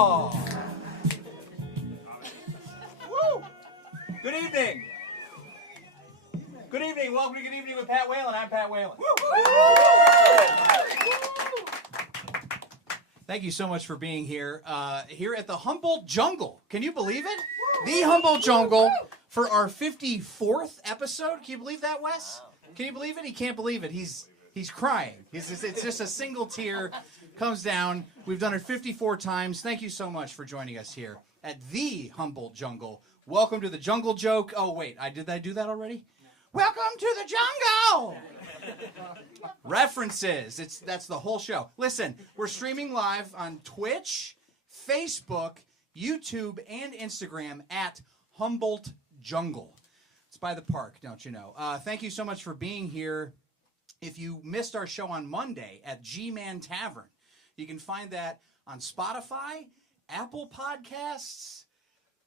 Oh! Woo! Good evening. Good evening. Welcome to Good Evening with Pat Whalen. I'm Pat Whalen. Thank you so much for being here. Here at the Humboldt Jungle. Can you believe it? The Humboldt Jungle for our 54th episode. Can you believe that, Wes? Can you believe it? He can't believe it. He's crying. It's just a single tear comes down. We've done it 54 times. Thank you so much for joining us here at the Humboldt Jungle. Welcome to the Jungle Joke. Oh, wait. Did I do that already? Welcome to the jungle! References. That's the whole show. Listen, we're streaming live on Twitch, Facebook, YouTube, and Instagram at Humboldt Jungle. It's by the park, don't you know? Thank you so much for being here. If you missed our show on Monday at G-Man Tavern, you can find that on Spotify, Apple Podcasts,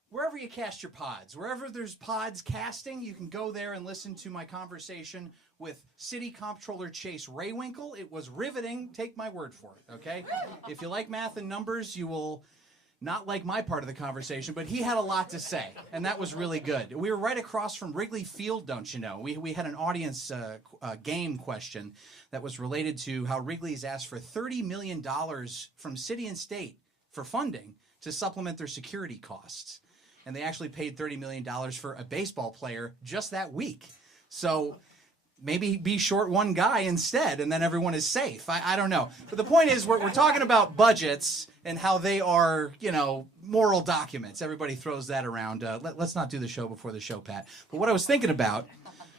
wherever you cast your pods. Wherever there's pods casting, you can go there and listen to my conversation with City Comptroller Chase Raywinkle. It was riveting. Take my word for it, okay? If you like math and numbers, you will not like my part of the conversation, but he had a lot to say, and that was really good. We were right across from Wrigley Field, don't you know? We had an audience game question that was related to how Wrigley's asked for $30 million from city and state for funding to supplement their security costs. And they actually paid $30 million for a baseball player just that week. So maybe be short one guy instead, and then everyone is safe. I don't know. But the point is, we're talking about budgets and how they are, moral documents. Everybody throws that around. Let's not do the show before the show, Pat. But what I was thinking about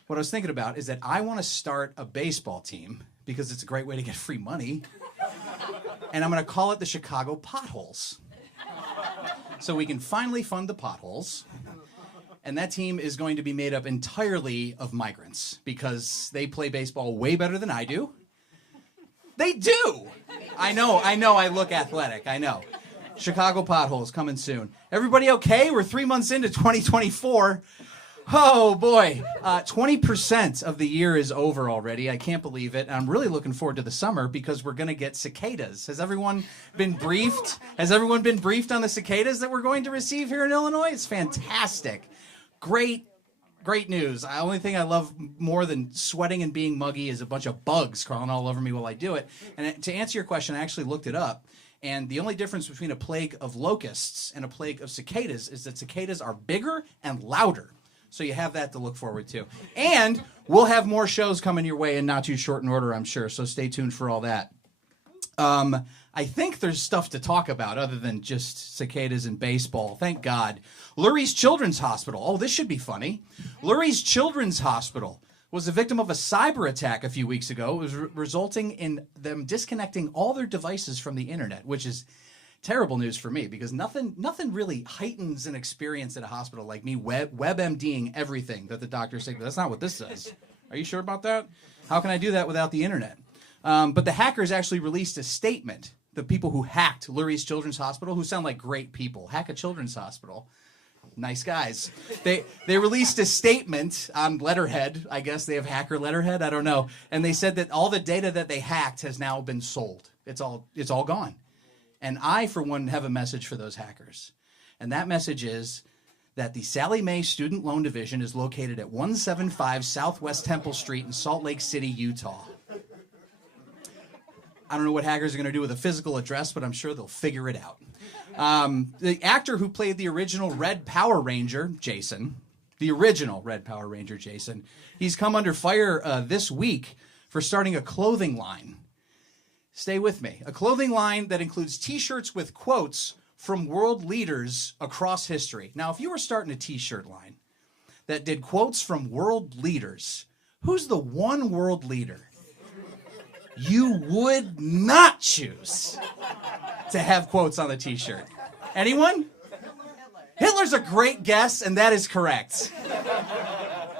is that I want to start a baseball team because it's a great way to get free money. And I'm going to call it the Chicago Potholes. So we can finally fund the potholes. And that team is going to be made up entirely of migrants because they play baseball way better than I do. They do. I know, I look athletic. I know. Chicago Potholes coming soon. Everybody okay? We're 3 months into 2024. Oh, boy. 20% of the year is over already. I can't believe it. I'm really looking forward to the summer because we're going to get cicadas. Has everyone been briefed? Has everyone been briefed on the cicadas that we're going to receive here in Illinois? It's fantastic. Great news. The only thing I love more than sweating and being muggy is a bunch of bugs crawling all over me while I do it. And to answer your question, I actually looked it up. And the only difference between a plague of locusts and a plague of cicadas is that cicadas are bigger and louder. So you have that to look forward to. And we'll have more shows coming your way in not too short in order, I'm sure. So stay tuned for all that. I think there's stuff to talk about other than just cicadas and baseball. Thank God. Lurie's Children's Hospital. Oh, this should be funny. Lurie's Children's Hospital was the victim of a cyber attack a few weeks ago. It was resulting in them disconnecting all their devices from the internet, which is terrible news for me because nothing really heightens an experience at a hospital like me WebMDing everything that the doctors say. But that's not what this says. Are you sure about that? How can I do that without the internet? But the hackers actually released a statement. The people who hacked Lurie's Children's Hospital, who sound like great people, hack a children's hospital. Nice guys. They released a statement on letterhead. I guess they have hacker letterhead. I don't know. And they said that all the data that they hacked has now been sold. It's all gone. And I, for one, have a message for those hackers. And that message is that the Sallie Mae Student Loan Division is located at 175 Southwest Temple Street in Salt Lake City, Utah. I don't know what hackers are going to do with a physical address, but I'm sure they'll figure it out. The actor who played the original Red Power Ranger, Jason, he's come under fire this week for starting a clothing line. Stay with me. A clothing line that includes T-shirts with quotes from world leaders across history. Now, if you were starting a T-shirt line that did quotes from world leaders, who's the one world leader you would not choose to have quotes on the T-shirt? Anyone? Hitler's a great guess, and that is correct.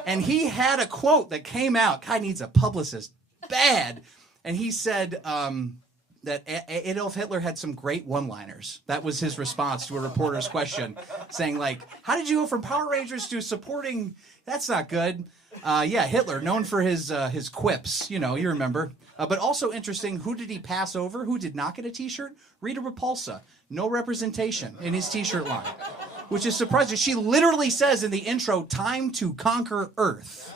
And he had a quote that came out. Guy needs a publicist bad. And he said that Adolf Hitler had some great one-liners. That was his response to a reporter's question, saying, like, how did you go from Power Rangers to supporting... That's not good. Yeah, Hitler, known for his quips. You remember. But also interesting, who did he pass over? Who did not get a T-shirt? Rita Repulsa. No representation in his T-shirt line, which is surprising. She literally says in the intro, "Time to conquer Earth."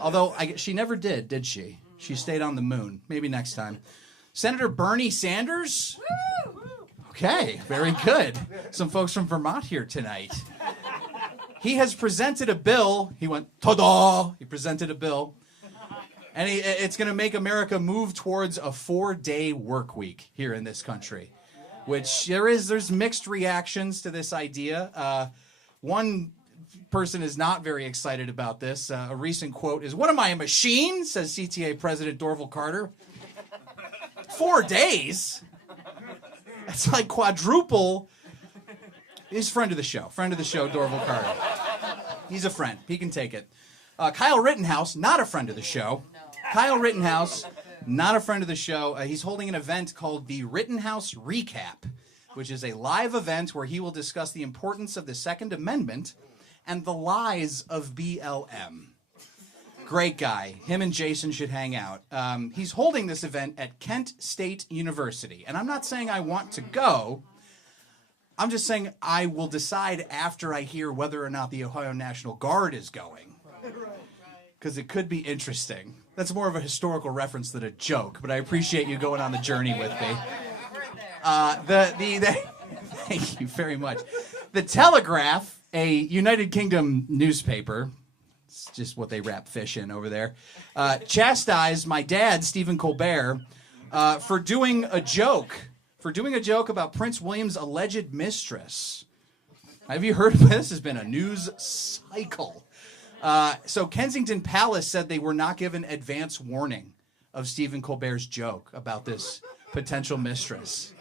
Although she never did she? She stayed on the moon. Maybe next time. Senator Bernie Sanders? Okay, very good. Some folks from Vermont here tonight. He has presented a bill. He went, ta-da! He presented a bill. And it's going to make America move towards a 4-day work week here in this country. Which there's mixed reactions to this idea. One person is not very excited about this. A recent quote is, "What am I, a machine?" says CTA President Dorval Carter. 4 days? That's like quadruple. He's a friend of the show. Friend of the show, Dorval Carter. He's a friend. He can take it. Kyle Rittenhouse, not a friend of the show. Kyle Rittenhouse, not a friend of the show. He's holding an event called the Rittenhouse Recap, which is a live event where he will discuss the importance of the Second Amendment and the lies of BLM. Great guy. Him and Jason should hang out. He's holding this event at Kent State University. And I'm not saying I want to go. I'm just saying I will decide after I hear whether or not the Ohio National Guard is going. Because it could be interesting. That's more of a historical reference than a joke, but I appreciate you going on the journey with me. Thank you very much. The Telegraph, a United Kingdom newspaper, it's just what they wrap fish in over there, chastised my dad, Stephen Colbert, for doing a joke about Prince William's alleged mistress. Have you heard of this? This has been a news cycle. So Kensington Palace said they were not given advance warning of Stephen Colbert's joke about this potential mistress.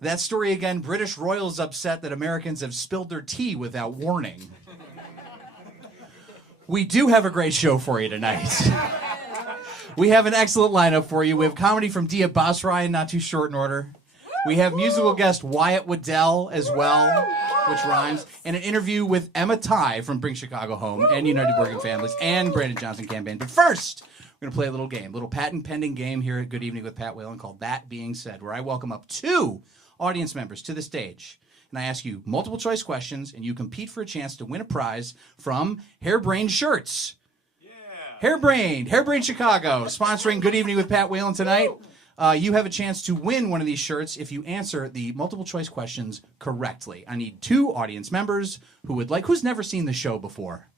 That story again, British royals upset that Americans have spilled their tea without warning. We do have a great show for you tonight. We have an excellent lineup for you. We have comedy from Dia Basryan, not too short in order. We have musical guest Wyatt Waddell as well, which rhymes, and an interview with Emma Ty from Bring Chicago Home and United Working Families and Brandon Johnson Campaign. But first, we're going to play a little game, a little patent-pending game here at Good Evening with Pat Whalen called That Being Said, where I welcome up 2 audience members to the stage. And I ask you multiple choice questions, and you compete for a chance to win a prize from Hairbrained Shirts. Yeah. Hairbrained Chicago, sponsoring Good Evening with Pat Whalen tonight. You have a chance to win one of these shirts if you answer the multiple choice questions correctly. I need 2 audience members who's never seen the show before.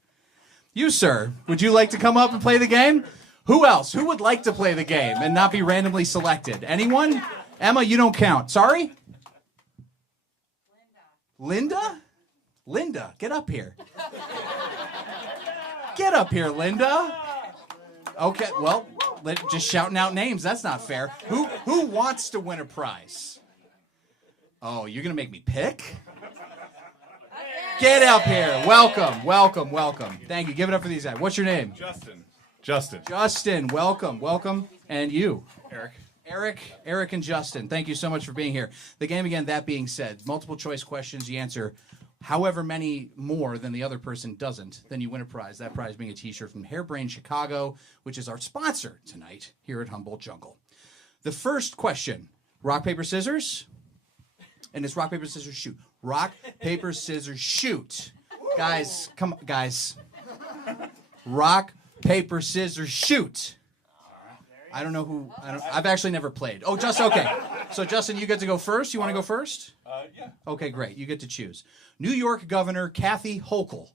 You, sir, would you like to come up and play the game? Who else? Who would like to play the game and not be randomly selected? Anyone? Emma, you don't count. Sorry? Linda? Linda, get up here. Get up here, Linda. Okay, well, just shouting out names. That's not fair. Who wants to win a prize? Oh, you're going to make me pick? Get up here. Welcome. Thank you. Give it up for these guys. What's your name? Justin, welcome. And you? Eric and Justin, thank you so much for being here. The game again, that being said, multiple choice questions, you answer however many more than the other person doesn't, then you win a prize. That prize being a t-shirt from Hairbrained Chicago, which is our sponsor tonight here at Humboldt Jungle. The first question, rock, paper, scissors, and it's rock, paper, scissors, shoot. Rock, paper, scissors, shoot. Guys, come on, guys. Rock, paper, scissors, shoot. I don't know who. I've actually never played. Oh, okay. So, Justin, you get to go first. You want to go first? Yeah. Okay, great. You get to choose. New York Governor Kathy Hochul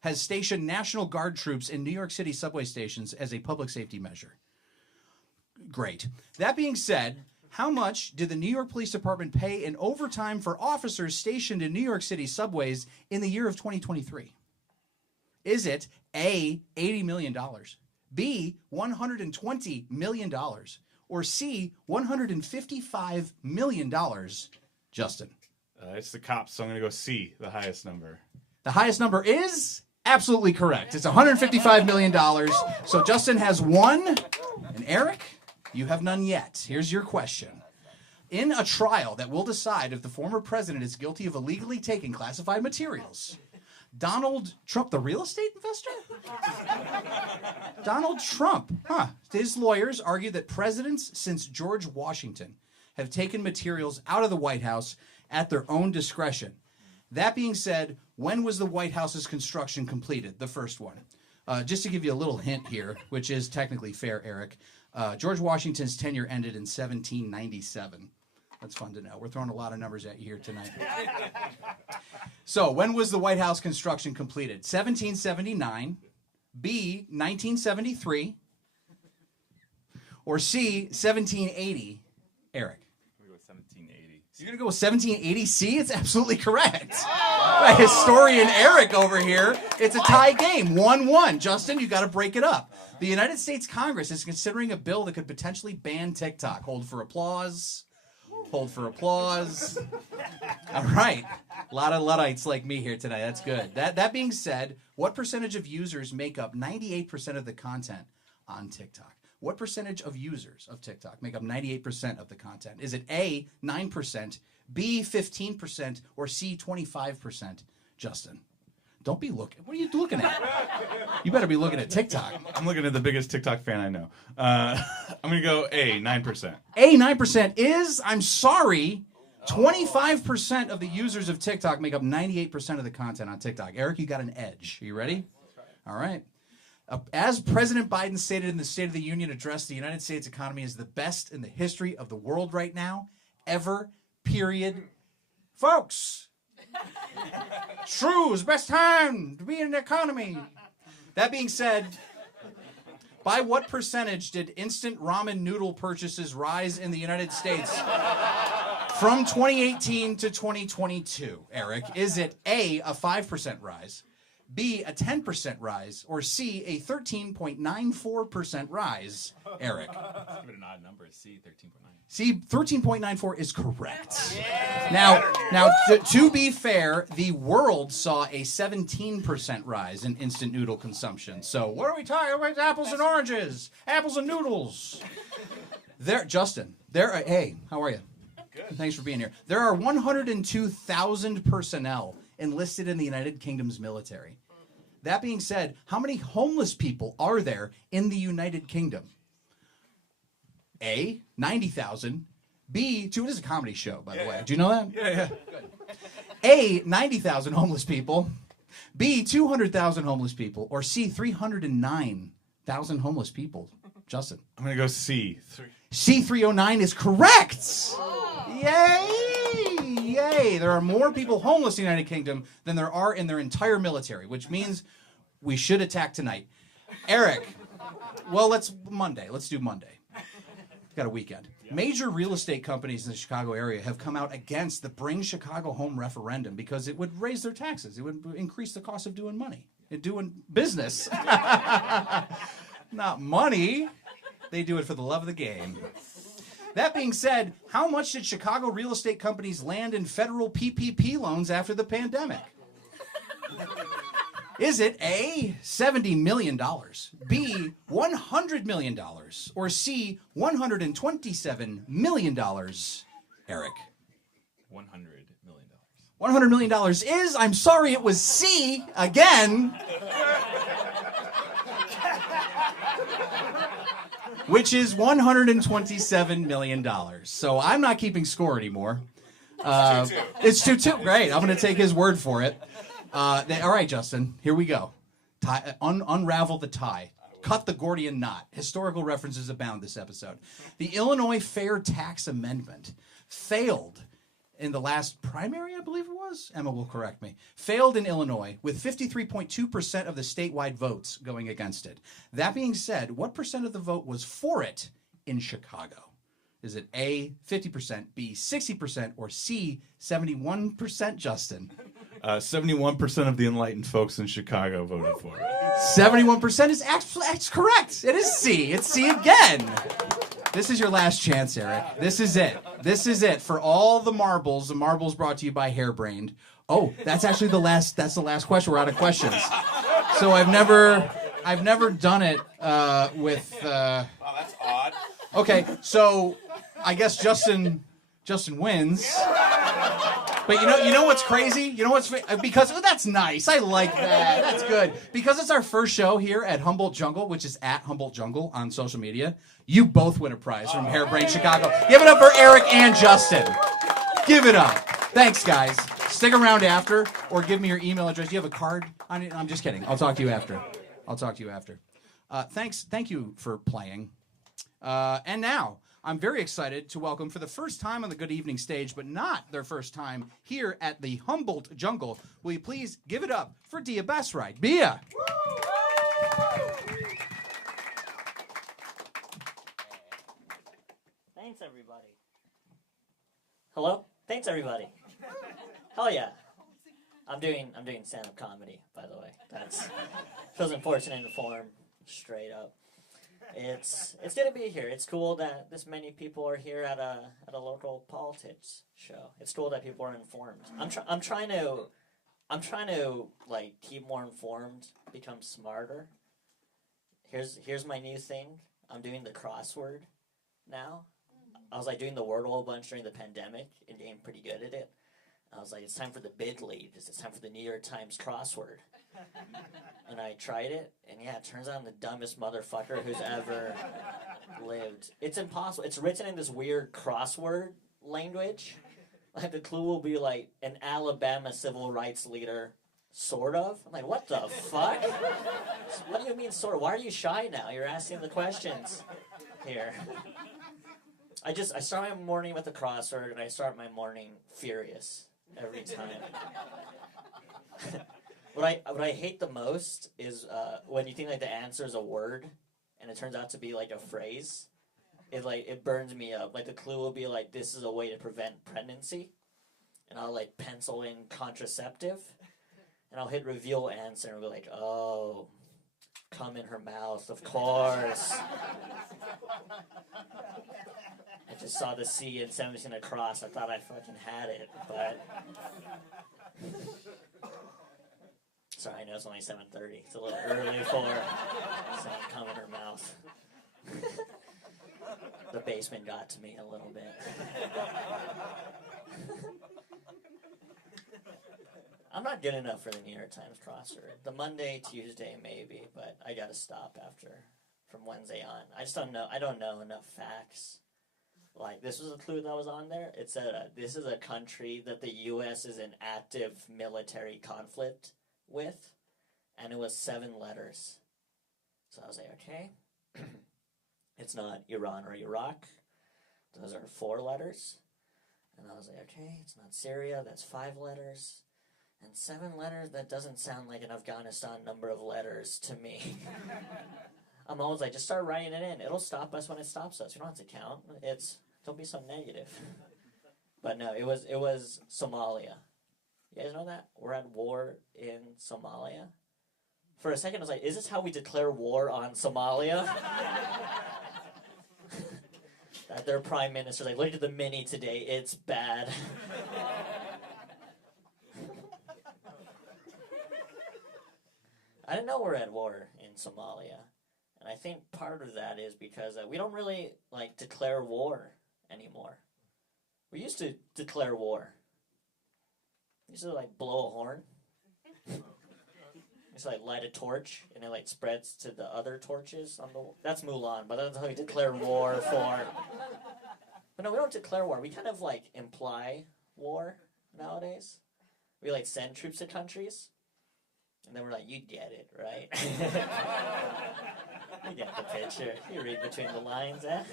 has stationed National Guard troops in New York City subway stations as a public safety measure. Great. That being said, how much did the New York Police Department pay in overtime for officers stationed in New York City subways in the year of 2023? Is it A, $80 million? B, $120 million, or C, $155 million? Justin. It's the cops, so I'm going to go C, the highest number. The highest number is absolutely correct. It's $155 million. So Justin has 1, and Eric, you have none yet. Here's your question. In a trial that will decide if the former president is guilty of illegally taking classified materials, Donald Trump, the real estate investor? Donald Trump, His lawyers argue that presidents since George Washington have taken materials out of the White House at their own discretion. That being said, when was the White House's construction completed? The first one. Just to give you a little hint here, which is technically fair, Eric, George Washington's tenure ended in 1797. That's fun to know. We're throwing a lot of numbers at you here tonight. So, when was the White House construction completed? 1779, B, 1973, or C, 1780? Eric. I'm going to go with 1780. You're going to go with 1780 C? It's absolutely correct. Oh! Historian Eric over here. It's a tie game, 1-1. Justin, you got to break it up. The United States Congress is considering a bill that could potentially ban TikTok. Hold for applause. Hold for applause. All right. A lot of Luddites like me here tonight. That's good. That being said, what percentage of users make up 98% of the content on TikTok? What percentage of users of TikTok make up 98% of the content? Is it A, 9%, B, 15%, or C, 25%? Justin, don't be looking. What are you looking at? You better be looking at TikTok. I'm looking at the biggest TikTok fan I know. I'm going to go A, 9%. A, 9% is, I'm sorry, 25% of the users of TikTok make up 98% of the content on TikTok. Eric, you got an edge. Are you ready? All right. As President Biden stated in the State of the Union address, the United States economy is the best in the history of the world right now, ever, period. Folks, it's true, it's the best time to be in the economy. That being said, by what percentage did instant ramen noodle purchases rise in the United States from 2018 to 2022, Eric? Is it A, a 5% rise, B, a 10% rise, or C, a 13.94% rise, Eric? Let's give it an odd number. C, 13.9. C, 13.94 is correct. Yeah. Now, to be fair, the world saw a 17% rise in instant noodle consumption. So what are we talking about? Apples and oranges, apples and noodles. Justin, hey, how are you? Good. Thanks for being here. There are 102,000 personnel enlisted in the United Kingdom's military. That being said, how many homeless people are there in the United Kingdom? A, 90,000. B, it is a comedy show, by the way. Do you know that? Yeah. Good. A, 90,000 homeless people. B, 200,000 homeless people. Or C, 309,000 homeless people. Justin. I'm going to go C. C, 309 is correct. Oh. Yay! There are more people homeless in the United Kingdom than there are in their entire military, which means we should attack tonight. Eric, well, let's do Monday. Got a weekend. Yeah. Major real estate companies in the Chicago area have come out against the Bring Chicago Home referendum because it would raise their taxes. It would increase the cost of doing business. Not money. They do it for the love of the game. That being said, how much did Chicago real estate companies land in federal PPP loans after the pandemic? Is it A, $70 million, B, $100 million, or C, $127 million? Eric. $100 million. $100 million is, I'm sorry, it was C again. Which is $127 million. So I'm not keeping score anymore. It's 2-2. Great. I'm going to take his word for it. All right, Justin, here we go. Unravel the tie. Cut the Gordian knot. Historical references abound this episode. The Illinois Fair Tax Amendment failed in the last primary, I believe it was. Emma will correct me. Failed in Illinois with 53.2% of the statewide votes going against it. That being said, what percent of the vote was for it in Chicago? Is it A, 50%, B, 60%, or C, 71%, Justin? 71% of the enlightened folks in Chicago voted for it. 71% is actually correct. It is C. It's C again. This is your last chance, Eric. This is it. This is it for all the marbles. The marbles brought to you by Hairbrained. Oh, that's actually the last. That's the last question. We're out of questions. So I've never done it with. Wow, that's odd. Okay, so I guess Justin wins. But you know what's crazy? You know what's because that's nice. I like that. That's good. Because it's our first show here at Humboldt Jungle, which is at Humboldt Jungle on social media. You both win a prize from Hairbrain Chicago. Give it up for Eric and Justin. Give it up. Thanks, guys. Stick around after, or give me your email address. Do you have a card on it? I'm just kidding. I'll talk to you after. Thank you for playing. And now, I'm very excited to welcome for the first time on the Good Evening stage, but not their first time here at the Humboldt Jungle. Will you please give it up for Dia Besrite? Bia! Thanks, everybody. Hello? Thanks, everybody. Hell yeah. I'm doing stand-up comedy, by the way. That's feels unfortunate to form, straight up. It's good to be here. It's cool that this many people are here at a local politics show. It's cool that people are informed. I'm trying to like keep more informed, become smarter. Here's my new thing. I'm doing the crossword now. I was like doing the Wordle a bunch during the pandemic and getting pretty good at it. I was like, it's time for the big lead. It's time for the New York Times crossword. And I tried it, and yeah, it turns out I'm the dumbest motherfucker who's ever lived. It's impossible. It's written in this weird crossword language. Like, the clue will be like, an Alabama civil rights leader, sort of. I'm like, what the fuck? What do you mean, sort of? Why are you shy now? You're asking the questions here. I start my morning with a crossword, and I start my morning furious every time. What I hate the most is when you think like the answer is a word, and it turns out to be like a phrase. It burns me up. Like the clue will be like, this is a way to prevent pregnancy, and I'll like pencil in contraceptive, and I'll hit reveal answer and be like, oh, come in her mouth, of course. I just saw the C and 17 across. I thought I fucking had it, but sorry, I know it's only 7:30. It's a little early for saying come in her mouth. The basement got to me a little bit. I'm not good enough for the New York Times crossword. The Monday, Tuesday, maybe, but I gotta stop from Wednesday on. I just don't know. I don't know enough facts. Like, this was a clue that was on there. It said, this is a country that the U.S. is in active military conflict with, and it was 7 letters. So I was like, okay. It's not Iran or Iraq. Those are 4 letters. And I was like, okay, it's not Syria. That's 5 letters. And 7 letters, that doesn't sound like an Afghanistan number of letters to me. I'm always like, just start writing it in. It'll stop us when it stops us. You don't have to count. Don't be so negative. But no, it was Somalia. You guys know that? We're at war in Somalia. For a second, I was like, is this how we declare war on Somalia? That their prime minister's like, look at the mini today. It's bad. I didn't know we're at war in Somalia. And I think part of that is because we don't really, like, declare war anymore. We used to declare war. We used to, like, blow a horn. We used to, like, light a torch, and it, like, spreads to the other torches on the... That's Mulan, but that's how we declare war for... But no, we don't declare war. We kind of, like, imply war nowadays. We, like, send troops to countries. And then we're like, you get it, right? You get the picture. You read between the lines, eh?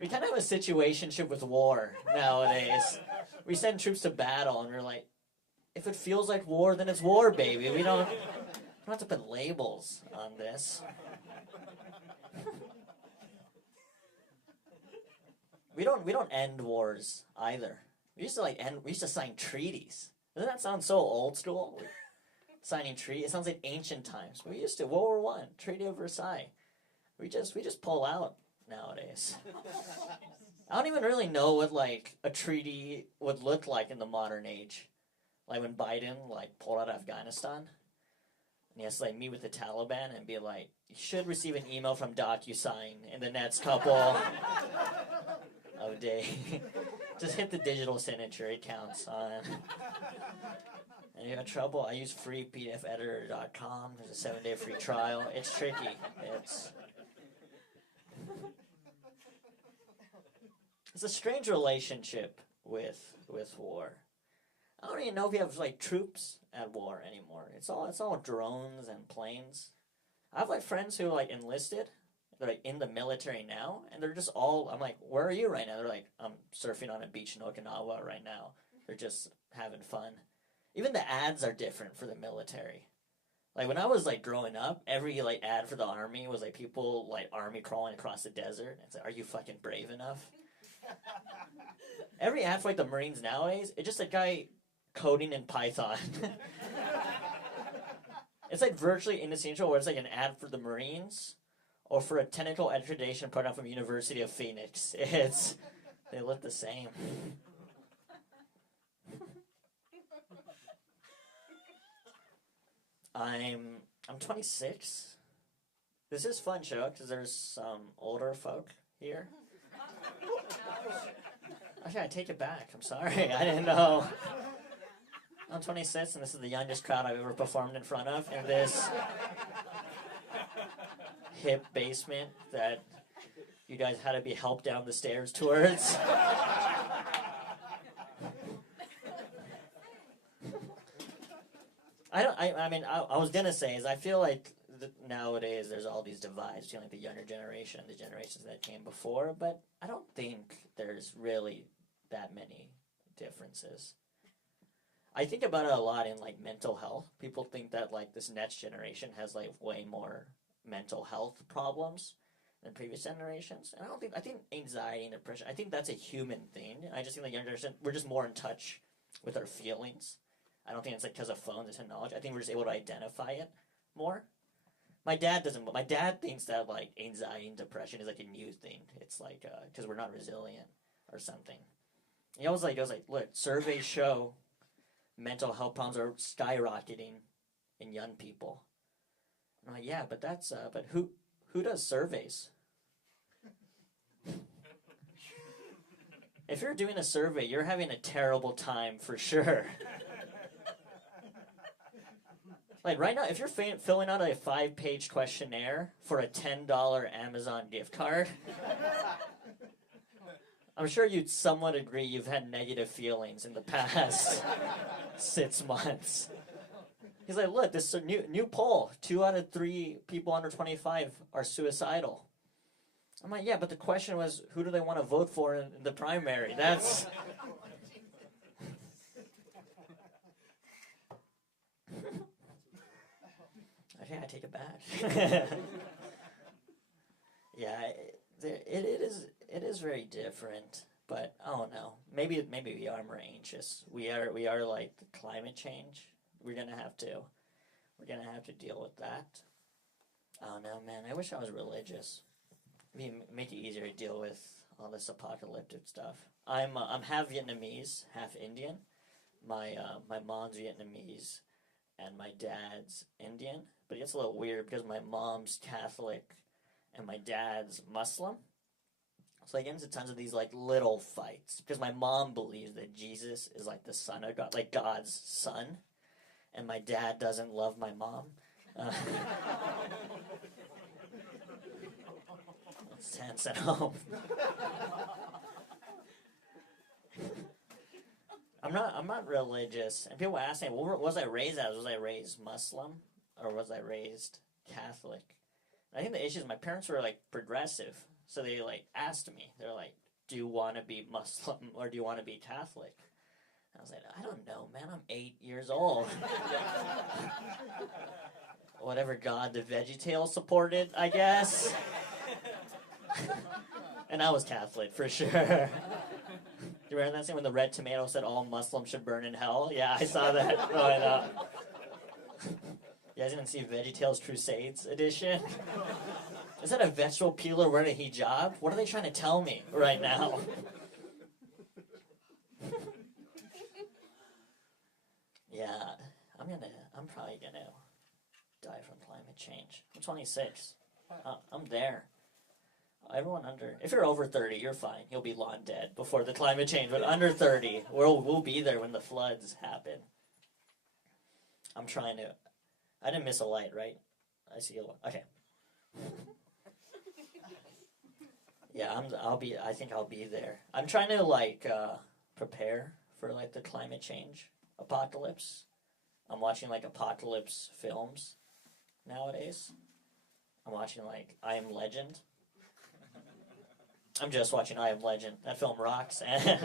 We kind of have a situationship with war nowadays. We send troops to battle, and we're like, if it feels like war, then it's war, baby. We don't have to put labels on this. We don't end wars either. We used to sign treaties. Doesn't that sound so old school? Signing treaty. It sounds like ancient times. We used to. World War I, Treaty of Versailles. We just pull out nowadays. I don't even really know what like a treaty would look like in the modern age. Like when Biden like pulled out of Afghanistan, and he has to like meet with the Taliban and be like, you should receive an email from DocuSign in the next couple of days. Just hit the digital signature. It counts. And you have trouble, I use freepdfeditor.com. There's a 7-day free trial. It's tricky. It's a strange relationship with war. I don't even know if you have like troops at war anymore. It's all drones and planes. I have like friends who like enlisted. They're like in the military now, and they're just all. I'm like, where are you right now? They're like, I'm surfing on a beach in Okinawa right now. They're just having fun. Even the ads are different for the military. Like when I was like growing up, every like ad for the army was like people like army crawling across the desert. It's like, are you fucking brave enough? Every ad for like the Marines nowadays, it's just a guy coding in Python. It's like virtually inessential, where it's like an ad for the Marines or for a technical education program from University of Phoenix. They look the same. I'm 26. This is a fun show because there's some older folk here. Okay, I take it back. I'm sorry. I didn't know. I'm 26, and this is the youngest crowd I've ever performed in front of in this hip basement that you guys had to be helped down the stairs towards. I was gonna say is I feel like nowadays there's all these divides between like the younger generation and the generations that came before, but I don't think there's really that many differences. I think about it a lot in like mental health. People think that like this next generation has like way more mental health problems than previous generations, and I think anxiety and depression. I think that's a human thing. I just think the younger generation, we're just more in touch with our feelings. I don't think it's like because of phones and technology. I think we're just able to identify it more. My dad doesn't. My dad thinks that like anxiety and depression is like a new thing. It's like because we're not resilient or something. He always like goes like, look, surveys show mental health problems are skyrocketing in young people. I'm like, yeah, but that's but who does surveys? If you're doing a survey, you're having a terrible time for sure. Like right now, if you're filling out a 5-page questionnaire for a $10 Amazon gift card, I'm sure you'd somewhat agree you've had negative feelings in the past 6 months. He's like, look, this is a new poll. 2 out of 3 people under 25 are suicidal. I'm like, yeah, but the question was, who do they want to vote for in the primary? That's... Okay, I take it back. Yeah, it is very different, but I don't know. Maybe we are more anxious. We are like the climate change. We're gonna have to deal with that. I don't know, man. I wish I was religious. Make it easier to deal with all this apocalyptic stuff. I'm half Vietnamese, half Indian. My mom's Vietnamese, and my dad's Indian. But it gets a little weird because my mom's Catholic and my dad's Muslim. So I get into tons of these like little fights because my mom believes that Jesus is like the son of God, like God's son, and my dad doesn't love my mom. It's tense at home. I'm not religious, and people ask me, "Well, was I raised as? Was I raised Muslim, or was I raised Catholic?" And I think the issue is my parents were like progressive, so they like asked me. They're like, "Do you want to be Muslim or do you want to be Catholic?" And I was like, "I don't know, man. I'm 8 years old." Whatever God the VeggieTale supported, I guess. And I was Catholic for sure. You remember that scene when the red tomato said all Muslims should burn in hell? Yeah, I saw that growing up. You guys didn't see VeggieTales Crusades edition? Is that a vegetable peeler wearing a hijab? What are they trying to tell me right now? Yeah, I'm probably gonna die from climate change. I'm 26. I'm there. Everyone under, if you're over 30, you're fine. You'll be long dead before the climate change. But under 30, we'll be there when the floods happen. I'm trying to. I didn't miss a light, right? I see a light. Okay. Yeah, I think I'll be there. I'm trying to like prepare for like the climate change apocalypse. I'm watching like apocalypse films nowadays. I'm watching like I Am Legend. I'm just watching I Am Legend. That film rocks. And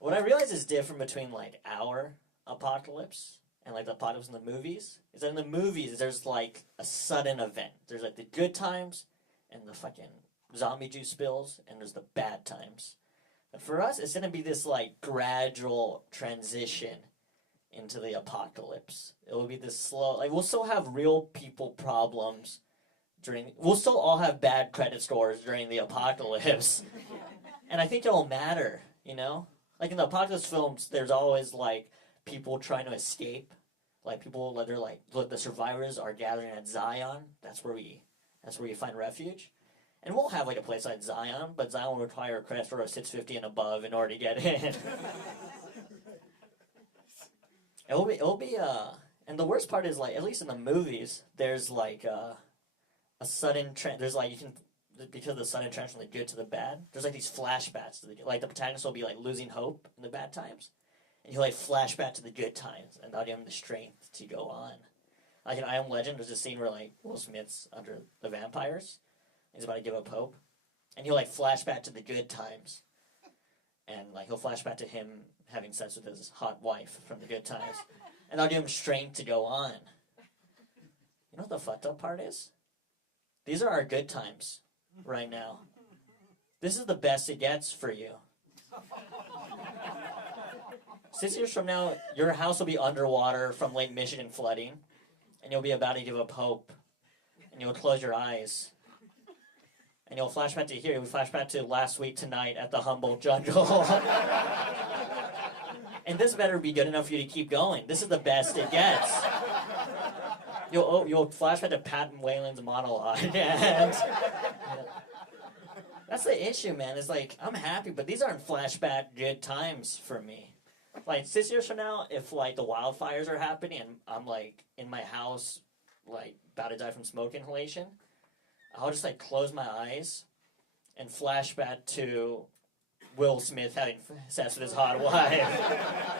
what I realize is different between like our apocalypse and like the apocalypse in the movies is that in the movies there's like a sudden event. There's like the good times and the fucking zombie juice spills, and there's the bad times. But for us, it's gonna be this like gradual transition into the apocalypse. It will be this slow. Like we'll still have real people problems. We'll still all have bad credit scores during the apocalypse. And I think it'll matter, you know? Like in the apocalypse films, there's always like people trying to escape. Like people, they're like, look, the survivors are gathering at Zion. That's where you find refuge. And we'll have like a place like Zion, but Zion will require a credit score of 650 and above in order to get in. It'll be and the worst part is like, at least in the movies, there's like a sudden trend. There's like, you can, because of the sudden transition from the good to the bad, there's like these flashbacks to like the protagonist will be like losing hope in the bad times, and he'll like flash back to the good times, and that'll give him the strength to go on. Like in I Am Legend, there's a scene where like Will Smith's under the vampires, he's about to give up hope, and he'll like flash back to the good times, and like he'll flash back to him having sex with his hot wife from the good times, and that'll give him strength to go on. You know what the fucked up part is? These are our good times right now. This is the best it gets for you. 6 years from now, your house will be underwater from Lake Michigan flooding, and you'll be about to give up hope, and you'll close your eyes, and you'll flash back to here. You'll flash back to last week tonight at the Humboldt Jungle. And this better be good enough for you to keep going. This is the best it gets. You'll flash back to Pat and Whalen's monologue. And that's the issue, man. It's like, I'm happy, but these aren't flashback good times for me. Like 6 years from now, if like the wildfires are happening and I'm like in my house, like about to die from smoke inhalation, I'll just like close my eyes and flash back to Will Smith having sex with his hot wife.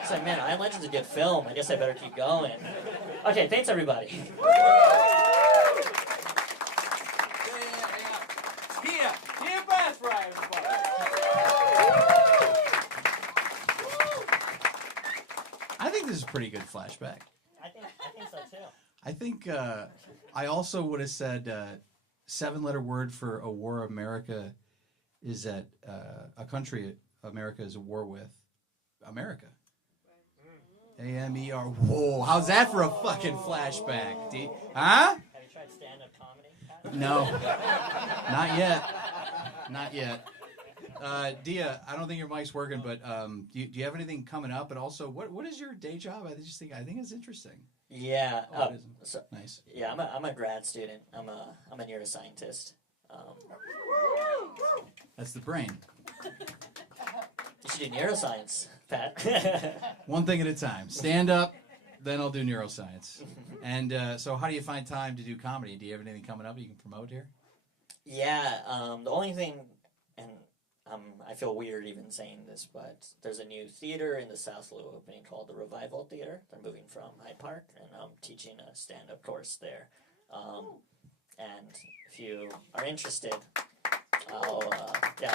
It's like, man, I Am Legend's a good film. I guess I better keep going. Okay, thanks everybody. Yeah, best right, everybody. I think this is a pretty good flashback. I think so too. I think I also would have said 7-letter word for a war America is that a country America is at war with America. A-M-E-R. Whoa, how's that for a fucking flashback? Huh? Have you tried stand-up comedy? No. Not yet. Not yet. Dia, I don't think your mic's working, but do you have anything coming up? And also, what is your day job? I think it's interesting. Yeah. So, nice. Yeah, I'm a grad student. I'm a neuroscientist. That's the brain. You should do neuroscience, Pat. One thing at a time. Stand up, then I'll do neuroscience. And so how do you find time to do comedy? Do you have anything coming up you can promote here? Yeah, the only thing, and I feel weird even saying this, but there's a new theater in the South Loop opening called the Revival Theater. They're moving from Hyde Park, and I'm teaching a stand-up course there. And if you are interested, I'll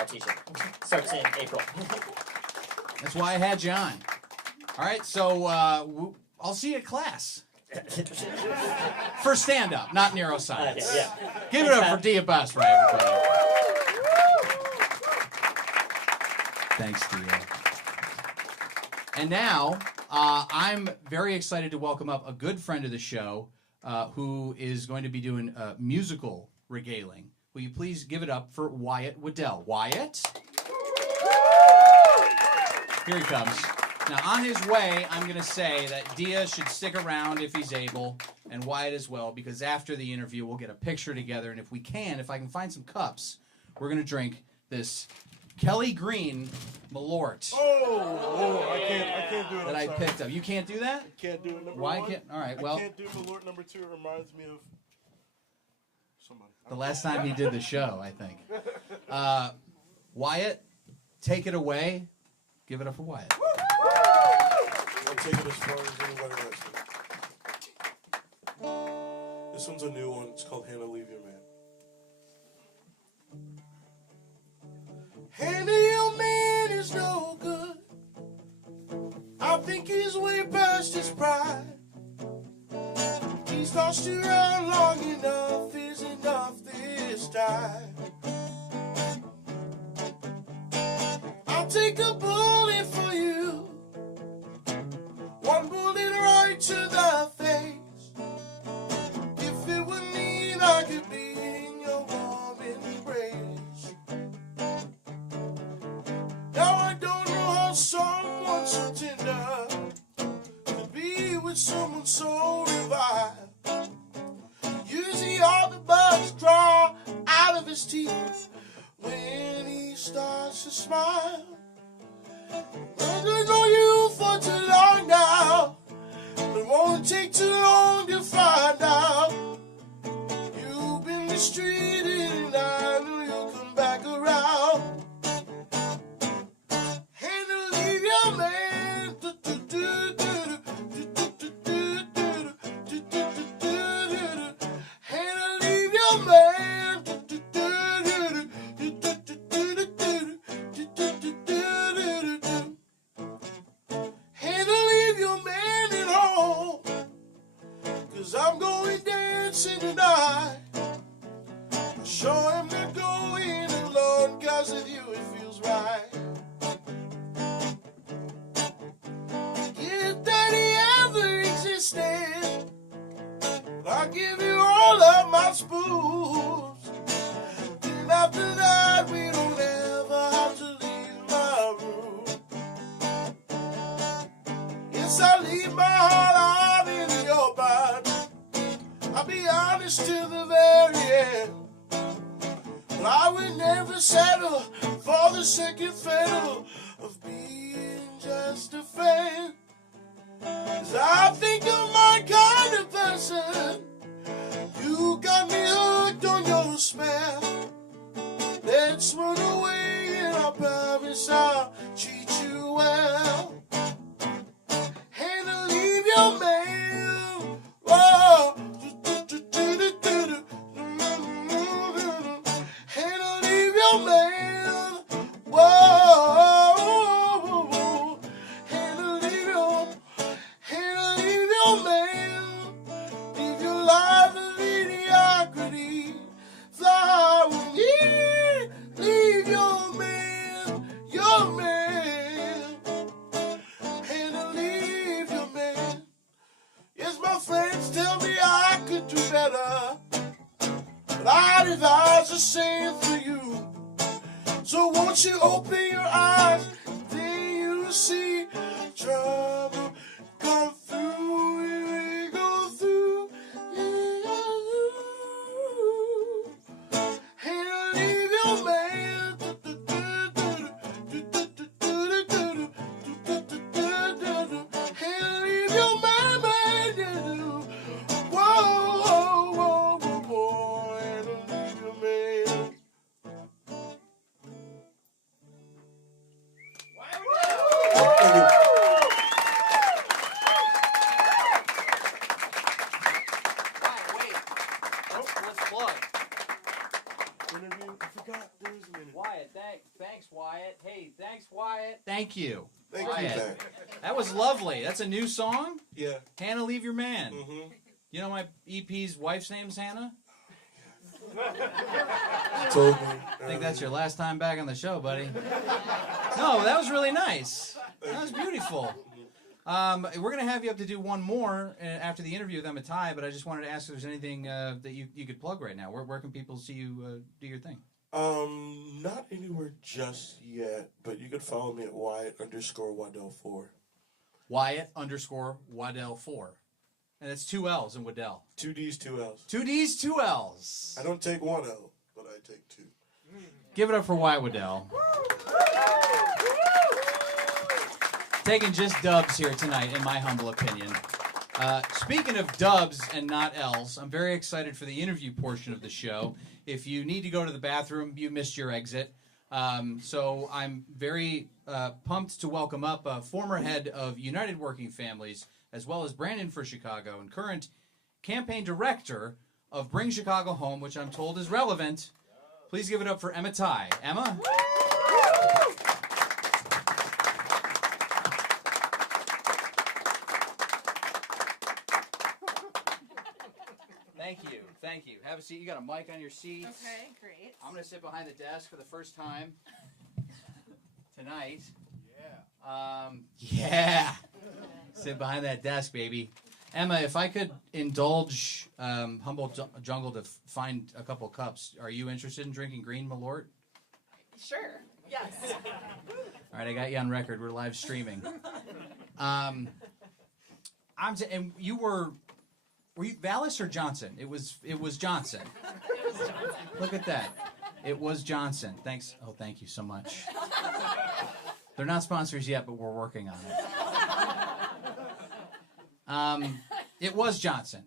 teach it. Starts in April. That's why I had you on. All right, so I'll see you at class. For stand-up, not neuroscience. Yeah. Give it up for Dia Basra, everybody. Thanks, Dia. And now, I'm very excited to welcome up a good friend of the show who is going to be doing musical regaling. Will you please give it up for Wyatt Waddell? Wyatt? Here he comes. Now, on his way, I'm going to say that Dia should stick around if he's able, and Wyatt as well, because after the interview, we'll get a picture together, and if I can find some cups, we're going to drink this Kelly Green Malort I can't do it. that I picked up. You can't do that? Can't do it. Number Why one. can't? All right, well, I can't do Malort number 2. It reminds me of somebody. the last time he did the show, I think. Wyatt, take it away. Give it up for Wyatt. I'll take it as far as anybody likes it. This one's a new one. It's called Hannah, Leave Your Man. Hannah, your man is no good. I think he's way past his pride. He's lost you around long enough. Is enough this time. I'll take a bullet for you. One bullet right to the face. If it would mean I could be in your warm embrace. Now I don't know how someone so tender could be with someone so revived. Usually all the bugs draw out of his teeth when he starts to smile. I've known you for too long now. It won't take too long to find out. You've been mistreated and I know you'll come back around. Hannah, leave your man. Hannah, leave your man. Hannah, leave your man at home. 'Cause I'm going dancing tonight. I sure am not going alone, 'cause with you it feels right. If daddy ever existed, I'll give you all of my spoons. And after that, we don't ever have to leave my room. Yes, I leave my heart out in your body. I'll be honest till the very end. But I would never settle for the second fiddle of being just a friend. 'Cause I think I'm my kind of person. You got me hooked on your smell. Let's run away and I promise I'll treat you well. Hannah, leave your man. Whoa. Hannah, leave your man. Whoa. Hannah, leave your man. Leave your life of mediocrity. Fly with me. Leave your man. Hannah, leave your man. Yes, my friends tell me I could do better, but I'd advise the same for you. So won't you open your eyes, then you see trouble come through. We go through. Hannah, leave your man. Hannah, leave your man. Whoa, whoa, whoa, whoa. Hannah, leave your man. Let's plug. Interview. I forgot there was an interview. Wyatt, thanks, Wyatt. Hey, thanks, Wyatt. Thank you. Thank you, Wyatt. Zach. That was lovely. That's a new song? Yeah. Hannah, Leave Your Man. Mm-hmm. You know my EP's wife's name's Hannah? You told me. I think that's your last time back on the show, buddy. No, that was really nice. That was beautiful. We're going to have you up to do one more after the interview with Emma Ty, but I just wanted to ask if there's anything that you could plug right now. Where can people see you do your thing? Not anywhere just yet, but you can follow me at Wyatt_Waddell4. Wyatt_Waddell4. And it's 2 L's in Waddell. 2 D's, 2 L's. 2 D's, 2 L's. I don't take 1 L, but I take 2. Give it up for Wyatt Waddell. Taking just dubs here tonight, in my humble opinion. Speaking of dubs and not L's, I'm very excited for the interview portion of the show. If you need to go to the bathroom, you missed your exit. So I'm very pumped to welcome up former head of United Working Families, as well as Brandon for Chicago, and current campaign director of Bring Chicago Home, which I'm told is relevant. Please give it up for Emma Ty. Emma? Thank you. Have a seat. You got a mic on your seat. Okay, great. I'm going to sit behind the desk for the first time tonight. Yeah. Sit behind that desk, baby. Emma, if I could indulge Humboldt Jungle to find a couple cups, are you interested in drinking green Malort? Sure. Yes. All right, I got you on record. We're live streaming. And you were you Vallis or Johnson? It was Johnson. It was Johnson. Look at that. It was Johnson. Thanks. Oh, thank you so much. They're not sponsors yet, but we're working on it. It was Johnson.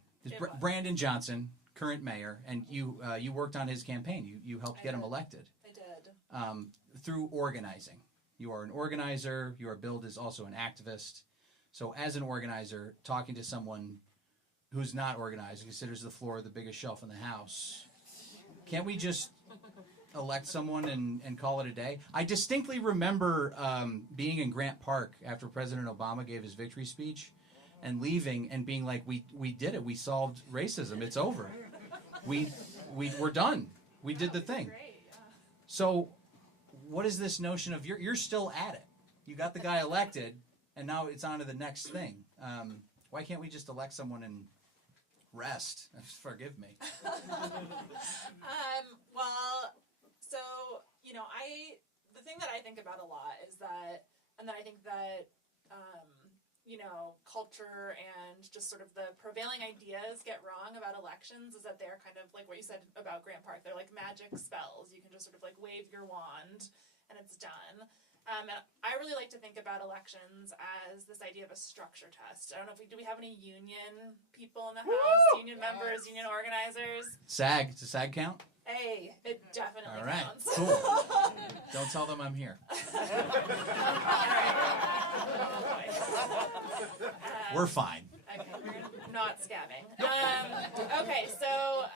Brandon Johnson, current mayor, and you worked on his campaign. You helped get him elected. I did. Through organizing. You are an organizer. You are billed as also an activist. So as an organizer, talking to someone who's not organized, considers the floor the biggest shelf in the house, can't we just elect someone and call it a day? I distinctly remember being in Grant Park after President Obama gave his victory speech and leaving and being like, we did it. We solved racism. It's over. We're done. We did the thing. Great, yeah. So what is this notion of you're still at it? You got the guy elected, and now it's on to the next thing. Why can't we just elect someone and rest? Forgive me. Well, so, the thing that I think about a lot is that, and then I think that, culture and just sort of the prevailing ideas get wrong about elections is that they're kind of like what you said about Grant Park. They're like magic spells. You can just sort of like wave your wand and it's done. And I really like to think about elections as this idea of a structure test. I don't know if do we have any union people in the house? Union members, union organizers? SAG. Does SAG count? Hey, it definitely All right. counts. Cool. Don't tell them I'm here. We're fine. Okay, we're not scamming. Okay, so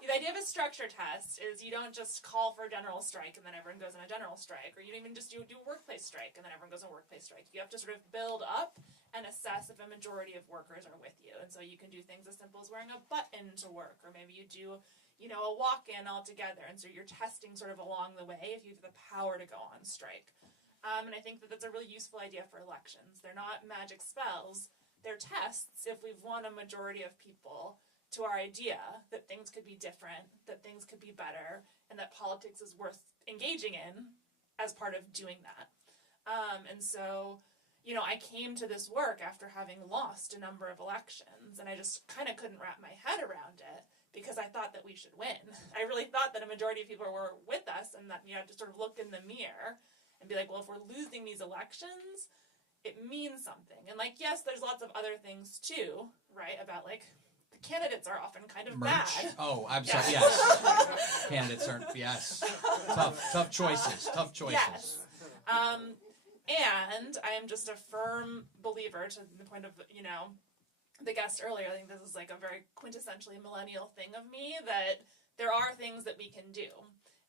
the idea of a structure test is you don't just call for a general strike and then everyone goes on a general strike, or you don't even just do a workplace strike and then everyone goes on a workplace strike. You have to sort of build up and assess if a majority of workers are with you. And so you can do things as simple as wearing a button to work, or maybe you do, a walk-in all together. And so you're testing sort of along the way if you have the power to go on strike. And I think that that's a really useful idea for elections. They're not magic spells. They're tests if we've won a majority of people to our idea that things could be different, that things could be better, and that politics is worth engaging in as part of doing that. And so, I came to this work after having lost a number of elections, and I just kind of couldn't wrap my head around it because I thought that we should win. I really thought that a majority of people were with us and that you had to sort of look in the mirror and be like, well, if we're losing these elections, it means something. And yes, there's lots of other things too, right? About the candidates are often kind of Merch. bad. Oh, absolutely. Yes. Candidates aren't. Yes. Tough choices. Tough choices. Yes. And I am just a firm believer, to the point of the guest earlier. I think this is a very quintessentially millennial thing of me, that there are things that we can do,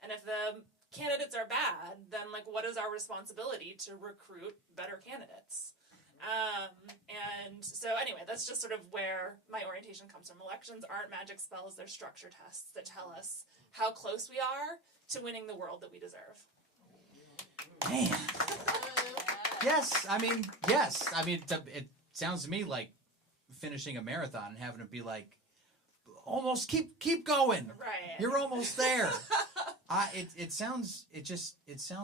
and if the candidates are bad, then what is our responsibility to recruit better candidates? And so anyway, that's just sort of where my orientation comes from. Elections aren't magic spells, they're structure tests that tell us how close we are to winning the world that we deserve. Man. Yes. It sounds to me like finishing a marathon and having to be almost keep going. Right. You're almost there. It sounds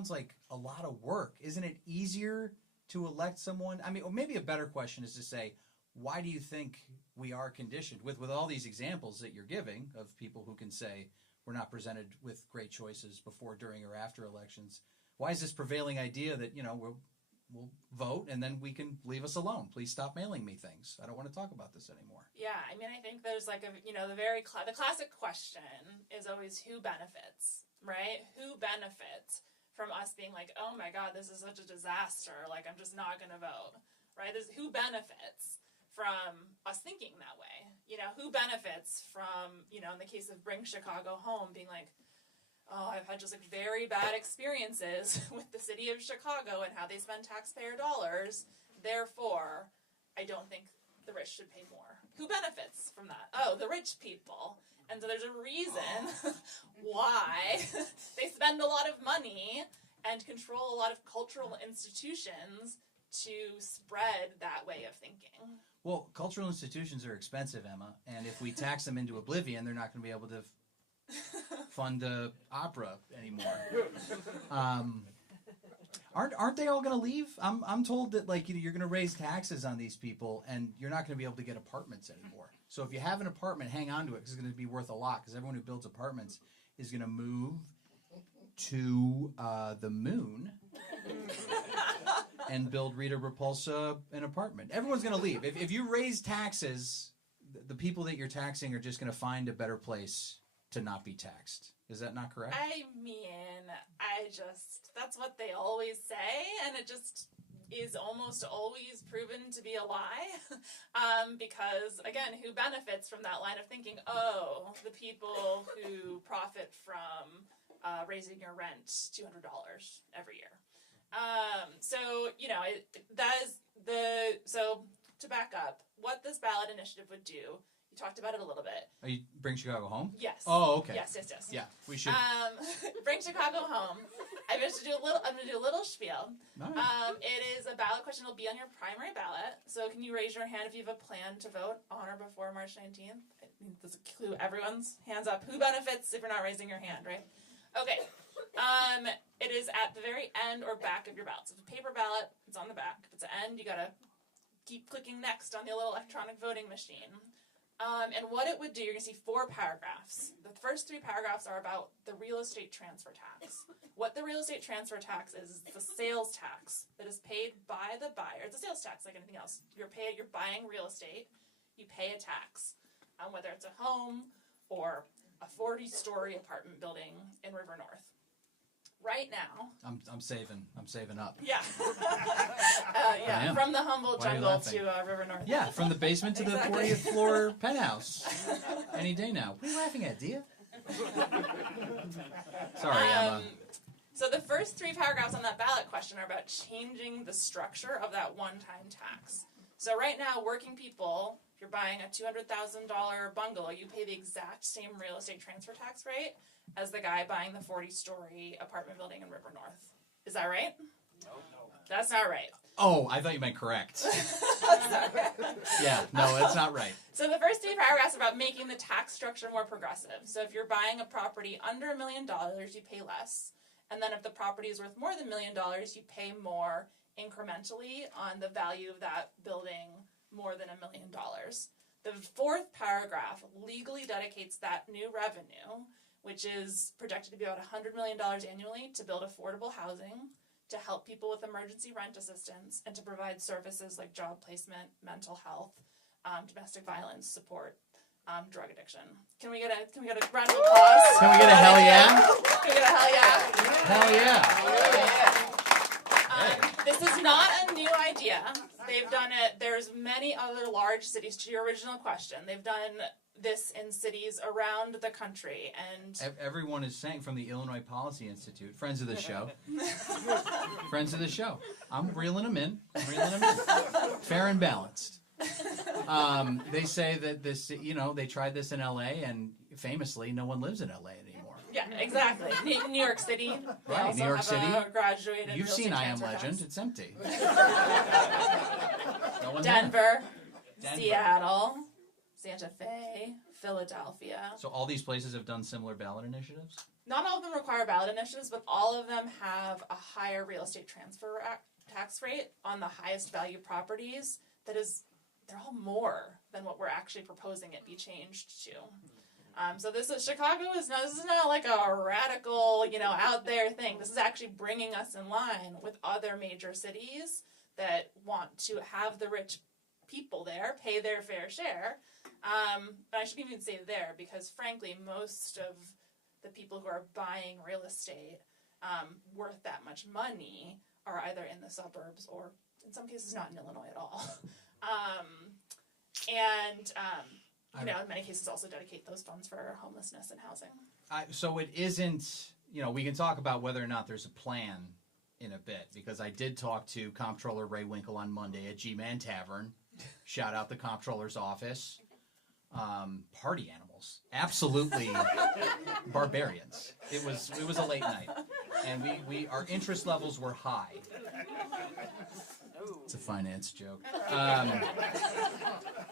like a lot of work. Isn't it easier to elect someone? I mean, or maybe a better question is to say, why do you think we are conditioned with all these examples that you're giving of people who can say we're not presented with great choices before, during, or after elections? Why is this prevailing idea that, we'll vote and then we can leave us alone? Please stop mailing me things. I don't want to talk about this anymore. Yeah, I mean, I think there's like the classic question is always who benefits, right? Who benefits from us being like, oh my God, this is such a disaster. Like, I'm just not going to vote, right? Who benefits from us thinking that way? Who benefits from, in the case of Bring Chicago Home, being like, oh, I've had just like very bad experiences with the city of Chicago and how they spend taxpayer dollars. Therefore, I don't think the rich should pay more. Who benefits from that? Oh, the rich people. And so there's a reason why they spend a lot of money and control a lot of cultural institutions to spread that way of thinking. Well, cultural institutions are expensive, Emma, and if we tax them into oblivion, they're not going to be able to fund opera anymore. Aren't they all going to leave? I'm told that you're going to raise taxes on these people, and you're not going to be able to get apartments anymore. So if you have an apartment, hang on to it because it's going to be worth a lot. Because everyone who builds apartments is going to move to the moon and build Rita Repulsa an apartment. Everyone's going to leave. If you raise taxes, the people that you're taxing are just going to find a better place to not be taxed. Is that not correct? I mean, that's what they always say, and it just is almost always proven to be a lie. Because, again, who benefits from that line of thinking? Oh, the people who profit from raising your rent $200 every year. So to back up, what this ballot initiative would do, you talked about it a little bit. Are you Bring Chicago Home? Yes. Oh, okay. Yes. Yeah, we should. Bring Chicago Home. I'm going to do a little spiel. Right. It is a ballot question. It'll be on your primary ballot. So can you raise your hand if you have a plan to vote on or before March 19th? I think this is a clue. Everyone's hands up. Who benefits if you're not raising your hand, right? Okay. It is at the very end or back of your ballot. So if it's a paper ballot, it's on the back. If it's an end, you got to keep clicking next on the little electronic voting machine. And what it would do, you're going to see 4 paragraphs. The first 3 paragraphs are about the real estate transfer tax. What the real estate transfer tax is the sales tax that is paid by the buyer. It's a sales tax like anything else. You're buying real estate. You pay a tax, whether it's a home or a 40-story apartment building in River North. Right now, I'm saving up. yeah, from the Humboldt Jungle to River North. Yeah, from the basement to the 40th floor penthouse. Any day now. What are you laughing at, Dia? Sorry, Emma. So the first 3 paragraphs on that ballot question are about changing the structure of that one-time tax. So right now, working people, if you're buying a $200,000 bungalow, you pay the exact same real estate transfer tax rate as the guy buying the 40-story apartment building in River North. Is that right? No. That's not right. Oh, I thought you meant correct. Yeah, no, that's not right. So the first 3 paragraphs are about making the tax structure more progressive. So if you're buying a property under $1 million, you pay less. And then if the property is worth more than $1 million, you pay more incrementally on the value of that building more than $1 million. The 4th paragraph legally dedicates that new revenue, which is projected to be about $100 million annually, to build affordable housing, to help people with emergency rent assistance, and to provide services like job placement, mental health, domestic violence support, drug addiction. Can we get a round of applause? Can we get a hell yeah? Can we get a hell yeah? Hell yeah. This is not a new idea. They've done it. There's many other large cities. To your original question, they've done this in cities around the country, and everyone is saying from the Illinois Policy Institute, friends of the show, friends of the show. I'm reeling them in. Fair and balanced. They say that this, they tried this in L.A. and famously, no one lives in L.A. anymore. Yeah, exactly. New York City. Right, New York City. Graduated. You've seen I Am Legend. It's empty. No one Denver, Seattle, Santa Fe, Philadelphia. So all these places have done similar ballot initiatives? Not all of them require ballot initiatives, but all of them have a higher real estate transfer tax rate on the highest value properties they're all more than what we're actually proposing it be changed to. So this is not like a radical, out there thing. This is actually bringing us in line with other major cities that want to have the rich people there pay their fair share. But I shouldn't even say there, because frankly, most of the people who are buying real estate worth that much money are either in the suburbs or in some cases not in Illinois at all. In many cases also dedicate those funds for homelessness and housing. So it isn't, we can talk about whether or not there's a plan in a bit, because I did talk to Comptroller Ray Winkle on Monday at G-Man Tavern. Shout out the Comptroller's office. Party animals. Absolutely barbarians. It was a late night. And our interest levels were high. It's a finance joke.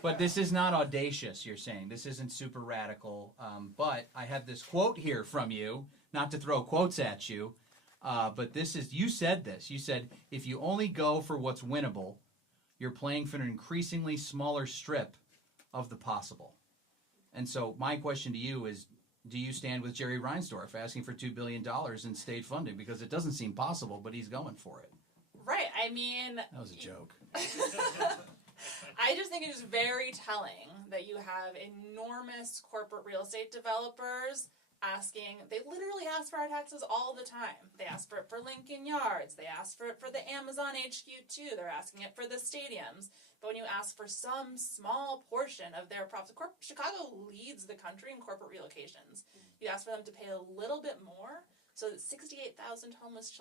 But this is not audacious, you're saying. This isn't super radical. But I have this quote here from you, not to throw quotes at you, but you said this. You said, if you only go for what's winnable, you're playing for an increasingly smaller strip of the possible. And so my question to you is, do you stand with Jerry Reinsdorf asking for $2 billion in state funding? Because it doesn't seem possible, but he's going for it. Right. I mean... That was a joke. I just think it is very telling that you have enormous corporate real estate developers they literally ask for our taxes all the time. They ask for it for Lincoln Yards. They ask for it for the Amazon HQ too. They're asking it for the stadiums. But when you ask for some small portion of their profits, Chicago leads the country in corporate relocations. You ask for them to pay a little bit more, so that 68,000 homeless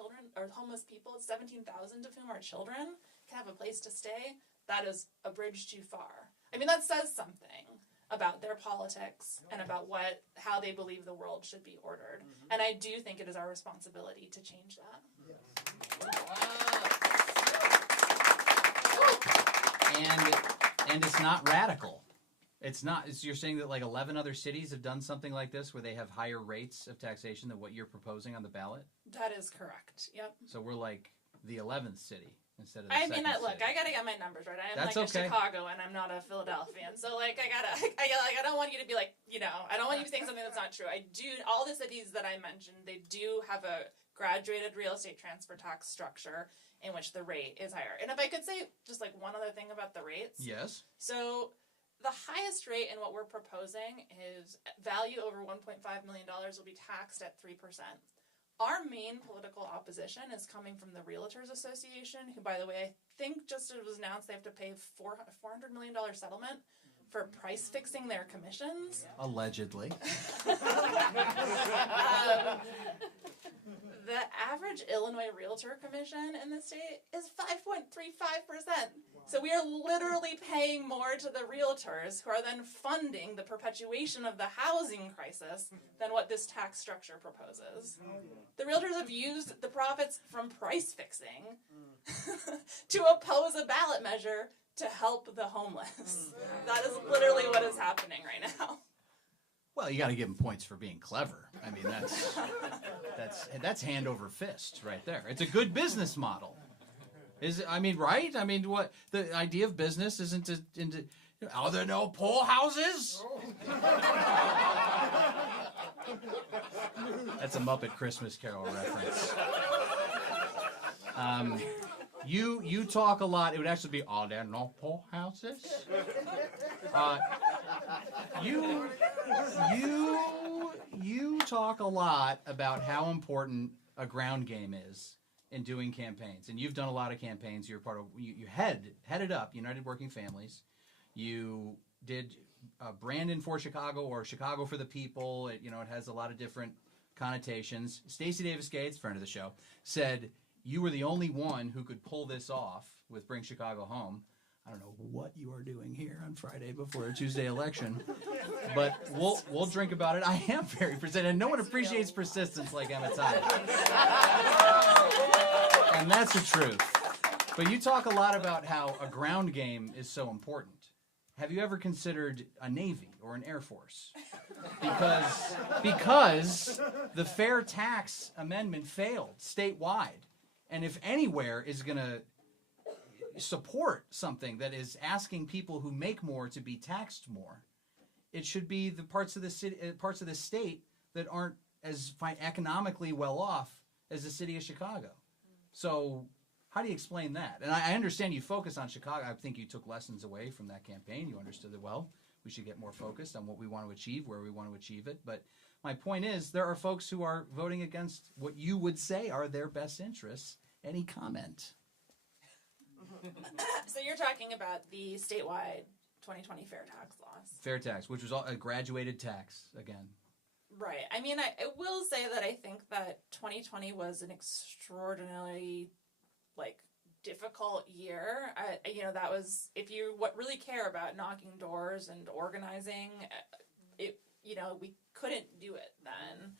people, 17,000 of whom are children, can have a place to stay. That is a bridge too far. I mean, that says something about their politics and about how they believe the world should be ordered. Mm-hmm. And I do think it is our responsibility to change that. Yes. And it's not radical. It's not. You're saying that like 11 other cities have done something like this where they have higher rates of taxation than what you're proposing on the ballot? That is correct. Yep. So we're like the 11th city. Instead of I gotta get my numbers right. I am a Chicago and I'm not a Philadelphian. So I don't want you to be like, I don't want you to be saying something that's not true. All the cities that I mentioned, they do have a graduated real estate transfer tax structure in which the rate is higher. And if I could say just like one other thing about the rates. Yes. So the highest rate in what we're proposing is value over $1.5 million will be taxed at 3%. Our main political opposition is coming from the Realtors Association, who, by the way, I think just it was announced they have to pay $400 million settlement for price fixing their commissions. Allegedly. The average Illinois realtor commission in the state is 5.35%. So we are literally paying more to the realtors, who are then funding the perpetuation of the housing crisis than what this tax structure proposes. The realtors have used the profits from price fixing to oppose a ballot measure to help the homeless. That is literally what is happening right now. Well, you got to give them points for being clever. I mean, that's hand over fist right there. It's a good business model. Right? I mean, what the idea of business isn't to are there no pool houses? That's a Muppet Christmas Carol reference. You talk a lot. It would actually be, are there no pool houses? You talk a lot about how important a ground game is in doing campaigns, and you've done a lot of campaigns. You're part of you headed up United Working Families. You did Brandon for Chicago or Chicago for the People. It has a lot of different connotations. Stacey Davis Gates, friend of the show, said you were the only one who could pull this off with Bring Chicago Home. I don't know what you are doing here on Friday before a Tuesday election, but we'll drink about it. I am very persistent, and no one appreciates persistence like Emma Tide. And that's the truth. But you talk a lot about how a ground game is so important. Have you ever considered a Navy or an Air Force? Because the fair tax amendment failed statewide. And if anywhere is going to support something that is asking people who make more to be taxed more, it should be the parts of the city, parts of the state that aren't as economically well off as the city of Chicago. So how do you explain that? And I understand you focus on Chicago. I think you took lessons away from that campaign. You understood that well. We should get more focused on what we want to achieve, where we want to achieve it. But my point is, there are folks who are voting against what you would say are their best interests. Any comment? So you're talking about the statewide 2020 fair tax laws. Fair tax, which was a graduated tax, again. Right. I mean, I will say that I think that 2020 was an extraordinarily, difficult year. That was, if you really care about knocking doors and organizing, we couldn't do it then.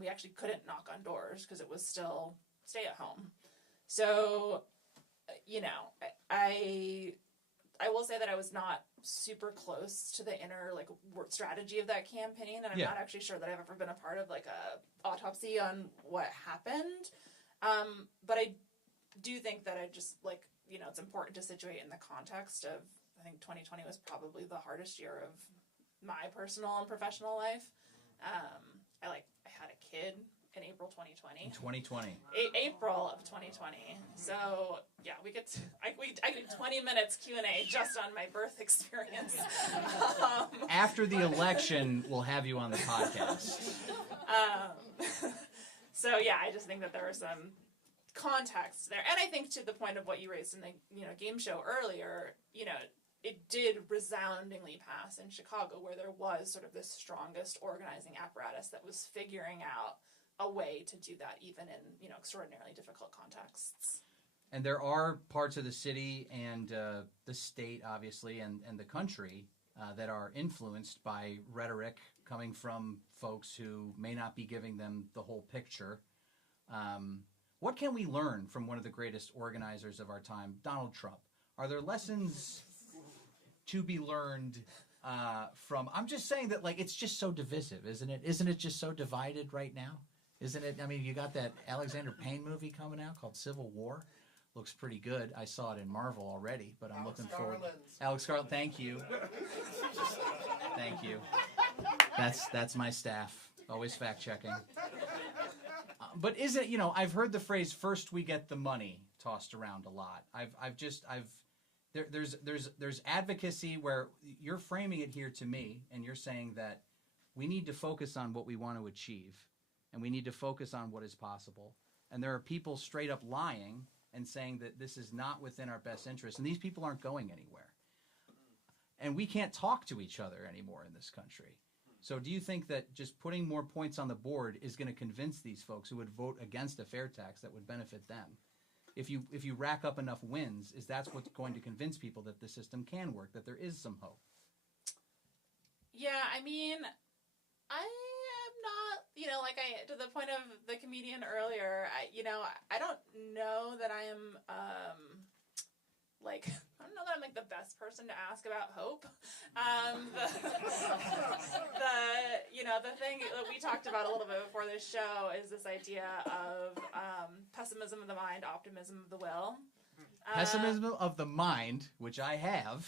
We actually couldn't knock on doors because it was still stay at home. So, I will say that I was not super close to the inner work strategy of that campaign, and I'm not actually sure that I've ever been a part of a autopsy on what happened. But I do think that I just it's important to situate in the context of, I think 2020 was probably the hardest year of my personal and professional life. I had a kid in April 2020. 2020. April of 2020. So yeah, I did 20 minutes Q&A just on my birth experience. After the election, we'll have you on the podcast. So yeah, I just think that there was some context there, and I think to the point of what you raised in the game show earlier, it did resoundingly pass in Chicago, where there was sort of this strongest organizing apparatus that was figuring out a way to do that even in extraordinarily difficult contexts. And there are parts of the city and the state, obviously, and the country that are influenced by rhetoric coming from folks who may not be giving them the whole picture. What can we learn from one of the greatest organizers of our time, Donald Trump? Are there lessons to be learned from? I'm just saying that it's just so divisive, isn't it? Isn't it just so divided right now? Isn't it? I mean, you got that Alexander Payne movie coming out called Civil War. Looks pretty good. I saw it in Marvel already, but I'm looking forward. Alex Garland, thank you. Thank you. That's my staff. Always fact checking. But is it, I've heard the phrase "first we get the money" tossed around a lot. There's advocacy where you're framing it here to me, and you're saying that we need to focus on what we want to achieve, and we need to focus on what is possible. And there are people straight up lying and saying that this is not within our best interest, and these people aren't going anywhere. And we can't talk to each other anymore in this country. So do you think that just putting more points on the board is going to convince these folks who would vote against a fair tax that would benefit them? If you rack up enough wins, is that's what's going to convince people that the system can work, that there is some hope? Yeah, I mean, I am not, to the point of the comedian earlier, I don't know that I am, I don't know that I'm the best person to ask about hope. The thing that we talked about a little bit before this show is this idea of pessimism of the mind, optimism of the will. Pessimism of the mind, which I have,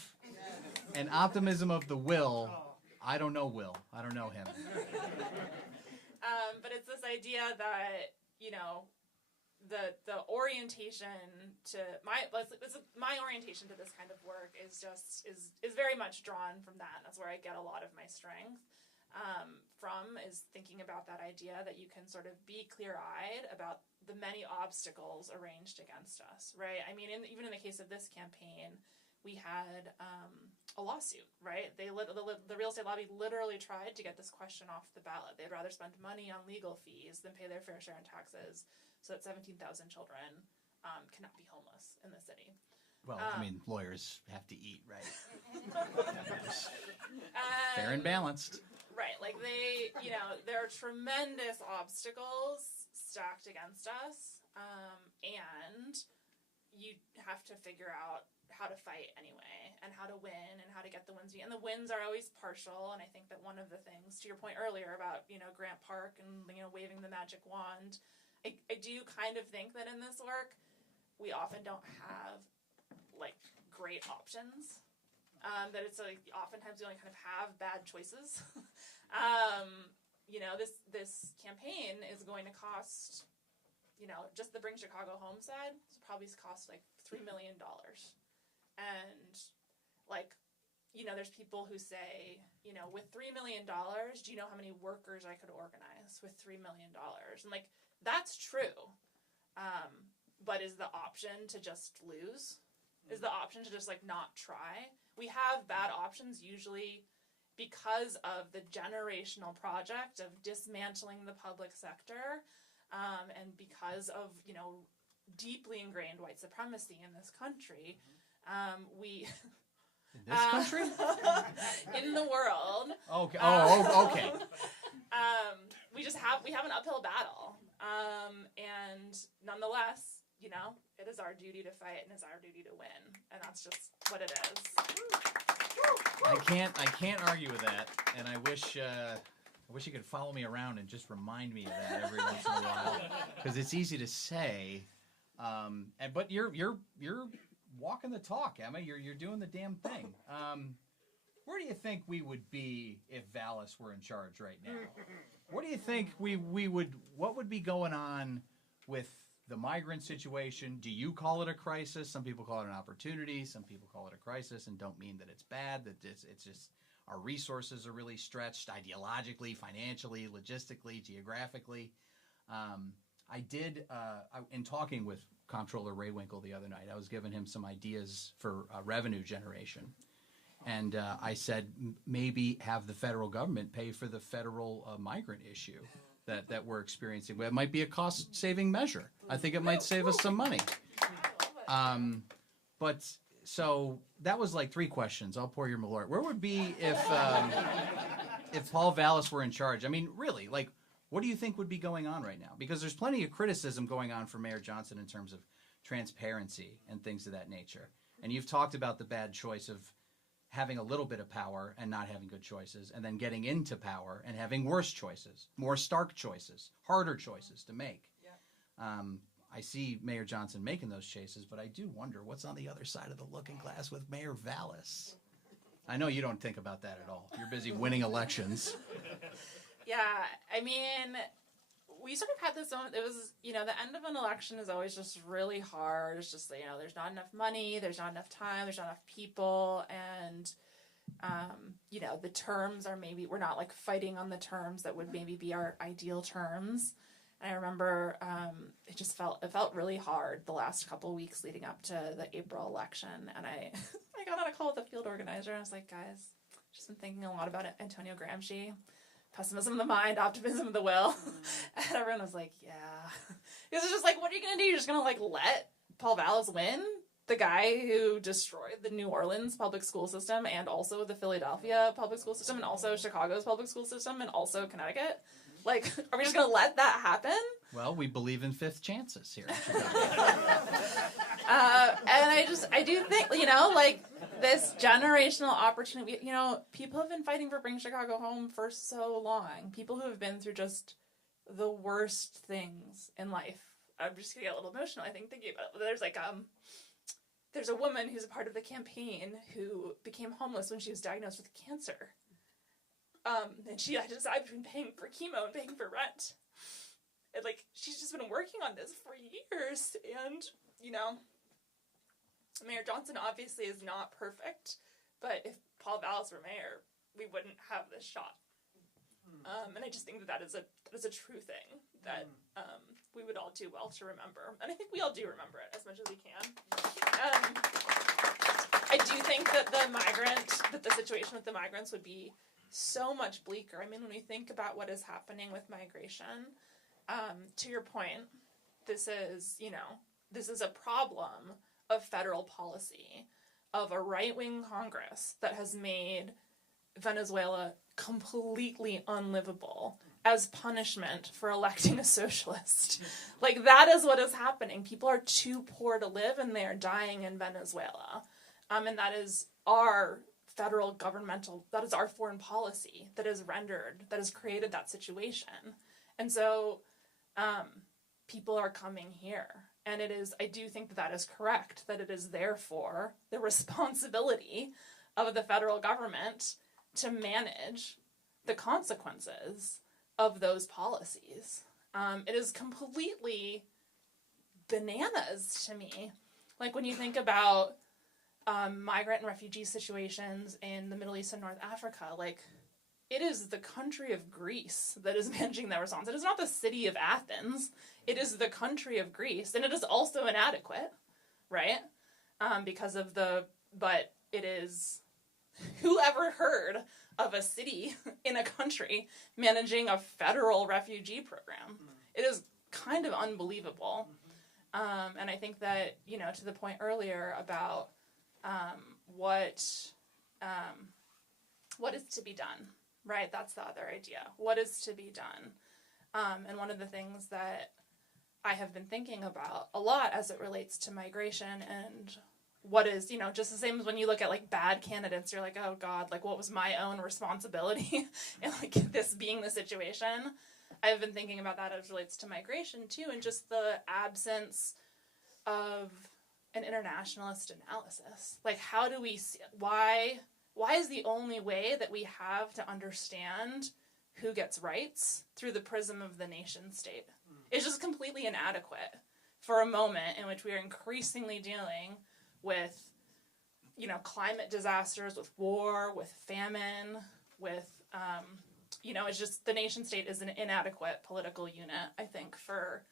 and optimism of the will. I don't know Will. I don't know him. But it's this idea that the orientation to my orientation to this kind of work is very much drawn from that. That's where I get a lot of my strength from, is thinking about that idea that you can sort of be clear-eyed about the many obstacles arranged against us, right? I mean, even in the case of this campaign, we had a lawsuit, right? The real estate lobby literally tried to get this question off the ballot. They'd rather spend money on legal fees than pay their fair share in taxes, so that 17,000 children cannot be homeless in the city. Well, I mean, lawyers have to eat, right? Fair and balanced. Right, there are tremendous obstacles stacked against us, and you have to figure out how to fight anyway, and how to win, and how to get the wins. And the wins are always partial, and I think that one of the things, to your point earlier about, Grant Park and, waving the magic wand, I do kind of think that in this work, we often don't have like great options. That it's like oftentimes we only kind of have bad choices. You know, this campaign is going to cost, you know, just the Bring Chicago Home side, it's probably cost like $3 million. And like, you know, there's people who say, you know, with $3 million, do you know how many workers I could organize with $3 million? And like, that's true. But is the option to just lose? Is the option to just like not try? We have bad options usually because of the generational project of dismantling the public sector, and because of, you know, deeply ingrained white supremacy in this country. We In this country? in the world. Okay. Oh, okay. We have an uphill battle. And nonetheless, you know, it is our duty to fight and it's our duty to win. And that's just what it is. I can't argue with that, and I wish you could follow me around and just remind me of that every once in a while, because it's easy to say, but you're walking the talk, Emma. You're doing the damn thing. Where do you think we would be if Vallis were in charge right now? What do you think what would be going on with the migrant situation? Do you call it a crisis? Some people call it an opportunity. Some people call it a crisis and don't mean that it's bad, that it's just our resources are really stretched ideologically, financially, logistically, geographically. In talking with Comptroller Ray Winkle the other night, I was giving him some ideas for revenue generation. And I said, maybe have the federal government pay for the federal migrant issue that we're experiencing. It might be a cost-saving measure. I think it might save us some money. But so that was like 3 questions. I'll pour your Malort. Where would be if Paul Vallis were in charge? I mean, really, like, what do you think would be going on right now? Because there's plenty of criticism going on for Mayor Johnson in terms of transparency and things of that nature. And you've talked about the bad choice of having a little bit of power and not having good choices, and then getting into power and having worse choices, more stark choices, harder choices to make. Yeah. I see Mayor Johnson making those choices, but I do wonder what's on the other side of the looking glass with Mayor Vallis. I know you don't think about that at all. You're busy winning elections. Yeah, I mean, we sort of had this moment. It was, you know, the end of an election is always just really hard. It's just, you know, there's not enough money, there's not enough time, there's not enough people, and, you know, the terms are we're not like fighting on the terms that would maybe be our ideal terms. And I remember it felt really hard the last couple of weeks leading up to the April election. And I got on a call with the field organizer and I was like, guys, just been thinking a lot about Antonio Gramsci. Pessimism of the mind, optimism of the will. And everyone was like, yeah. Because it's just like, what are you going to do? You're just going to like let Paul Vallis win? The guy who destroyed the New Orleans public school system and also the Philadelphia public school system and also Chicago's public school system and also Connecticut? Like, are we just going to let that happen? Well, we believe in fifth chances here in Chicago. And I do think, you know, like, this generational opportunity, you know, people have been fighting for Bring Chicago Home for so long. People who have been through just the worst things in life. I'm just going to get a little emotional, I think, thinking about it. There's, like, there's a woman who's a part of the campaign who became homeless when she was diagnosed with cancer. And she had to decide between paying for chemo and paying for rent. And, like, she's just been working on this for years. And, you know, Mayor Johnson obviously is not perfect. But if Paul Vallis were mayor, we wouldn't have this shot. And I just think that is a true thing that we would all do well to remember. And I think we all do remember it as much as we can. I do think that the situation with the migrants would be so much bleaker. I mean, when we think about what is happening with migration, to your point, this is a problem of federal policy, of a right-wing Congress that has made Venezuela completely unlivable as punishment for electing a socialist. Like, that is what is happening. People are too poor to live, and they are dying in Venezuela. And that is our that is our foreign policy that has created that situation. And so, people are coming here. And I do think that is correct, that it is therefore the responsibility of the federal government to manage the consequences of those policies. It is completely bananas to me. Like when you think about migrant and refugee situations in the Middle East and North Africa, like it is the country of Greece that is managing that response. It is not the city of Athens. It is the country of Greece, and it is also inadequate, right? But it is, who ever heard of a city in a country managing a federal refugee program? It is kind of unbelievable. And I think that, to the point earlier about what is to be done, right? That's the other idea. What is to be done? And one of the things that I have been thinking about a lot as it relates to migration and what is, just the same as when you look at like bad candidates, you're like, oh God, like what was my own responsibility in like this being the situation? I've been thinking about that as it relates to migration too, and just the absence of an internationalist analysis. Like how do we see, why is the only way that we have to understand who gets rights through the prism of the nation state? It's just completely inadequate for a moment in which we are increasingly dealing with, climate disasters, with war, with famine, with, it's just the nation state is an inadequate political unit, I think, for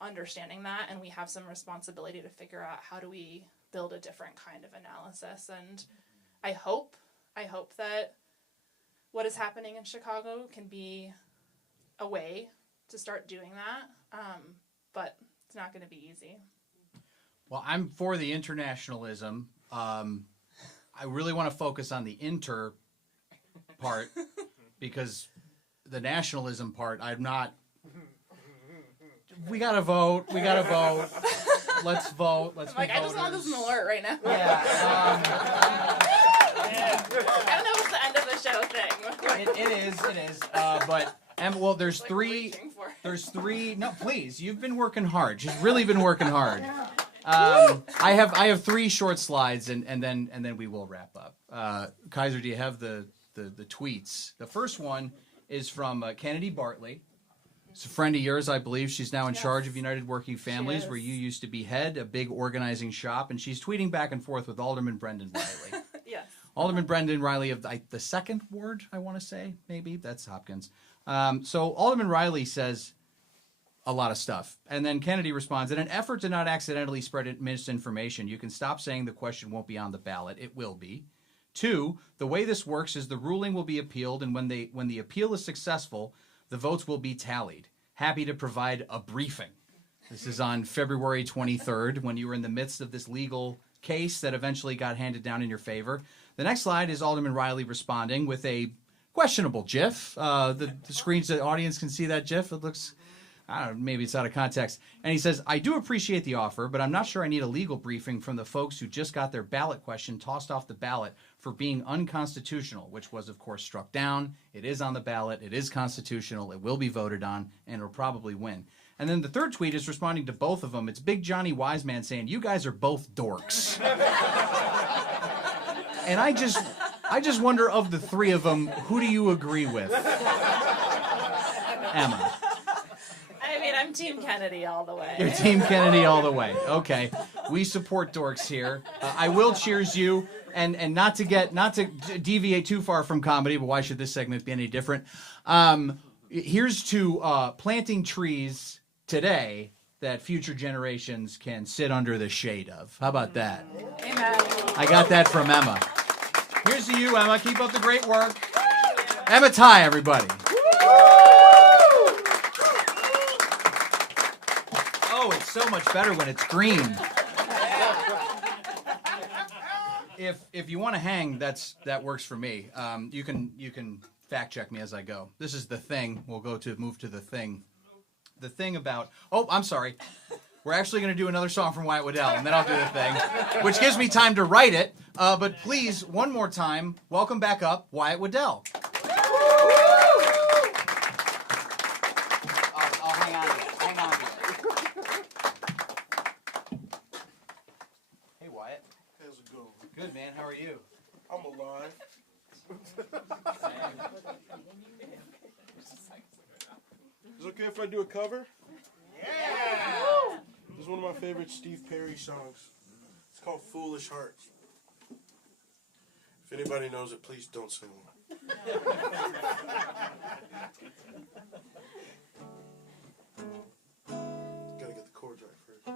understanding that. And we have some responsibility to figure out how do we build a different kind of analysis. And I hope that what is happening in Chicago can be a way to start doing that, but it's not going to be easy. Well, I'm for the internationalism. I really want to focus on the inter part because the nationalism part, I'm not. We gotta vote. Let's vote. Let's be I just want this an alert right now. Yeah. I don't know if it's the end of the show thing. It is. But well, there's like three. No, please. You've been working hard. She's really been working hard. I have 3 short slides, and then we will wrap up. Kaiser, do you have the tweets? The first one is from Kennedy Bartley. It's a friend of yours, I believe. She's now in charge of United Working Families, where you used to be head, a big organizing shop, and she's tweeting back and forth with Alderman Brendan Riley. Yes. Alderman Brendan Riley of the 2nd Ward, I want to say, maybe. That's Hopkins. So Alderman Riley says a lot of stuff. And then Kennedy responds, in an effort to not accidentally spread misinformation, you can stop saying the question won't be on the ballot. It will be. 2, the way this works is the ruling will be appealed, and when the appeal is successful, the votes will be tallied. Happy to provide a briefing. This is on February 23rd, when you were in the midst of this legal case that eventually got handed down in your favor. The next slide is Alderman Riley responding with a questionable GIF. The screens, the audience can see that GIF. It looks, I don't know, maybe it's out of context. And he says, I do appreciate the offer, but I'm not sure I need a legal briefing from the folks who just got their ballot question tossed off the ballot for being unconstitutional, which was, of course, struck down. It is on the ballot. It is constitutional. It will be voted on, and it'll probably win. And then the third tweet is responding to both of them. It's Big Johnny Wiseman saying, you guys are both dorks. And I just wonder, of the 3 of them, who do you agree with? Emma. I mean, I'm Team Kennedy all the way. You're Team Kennedy all the way. Okay. We support dorks here. I will cheers you. And not to deviate too far from comedy, but why should this segment be any different? Here's to planting trees today that future generations can sit under the shade of. How about that? Amen. I got that from Emma. Here's to you, Emma. Keep up the great work. Emma Ty, everybody. Oh, it's so much better when it's green. If you want to hang, that works for me. You can fact check me as I go. This is The Thing. We'll move to The Thing. The Thing about. Oh, I'm sorry. We're actually going to do another song from Wyatt Waddell, and then I'll do The Thing, which gives me time to write it. But please, one more time, welcome back up Wyatt Waddell. I'll hang on. Good, man. How are you? I'm alive. Is it okay if I do a cover? Yeah! This is one of my favorite Steve Perry songs. It's called Foolish Heart. If anybody knows it, please don't sing along. Gotta get the chords right first.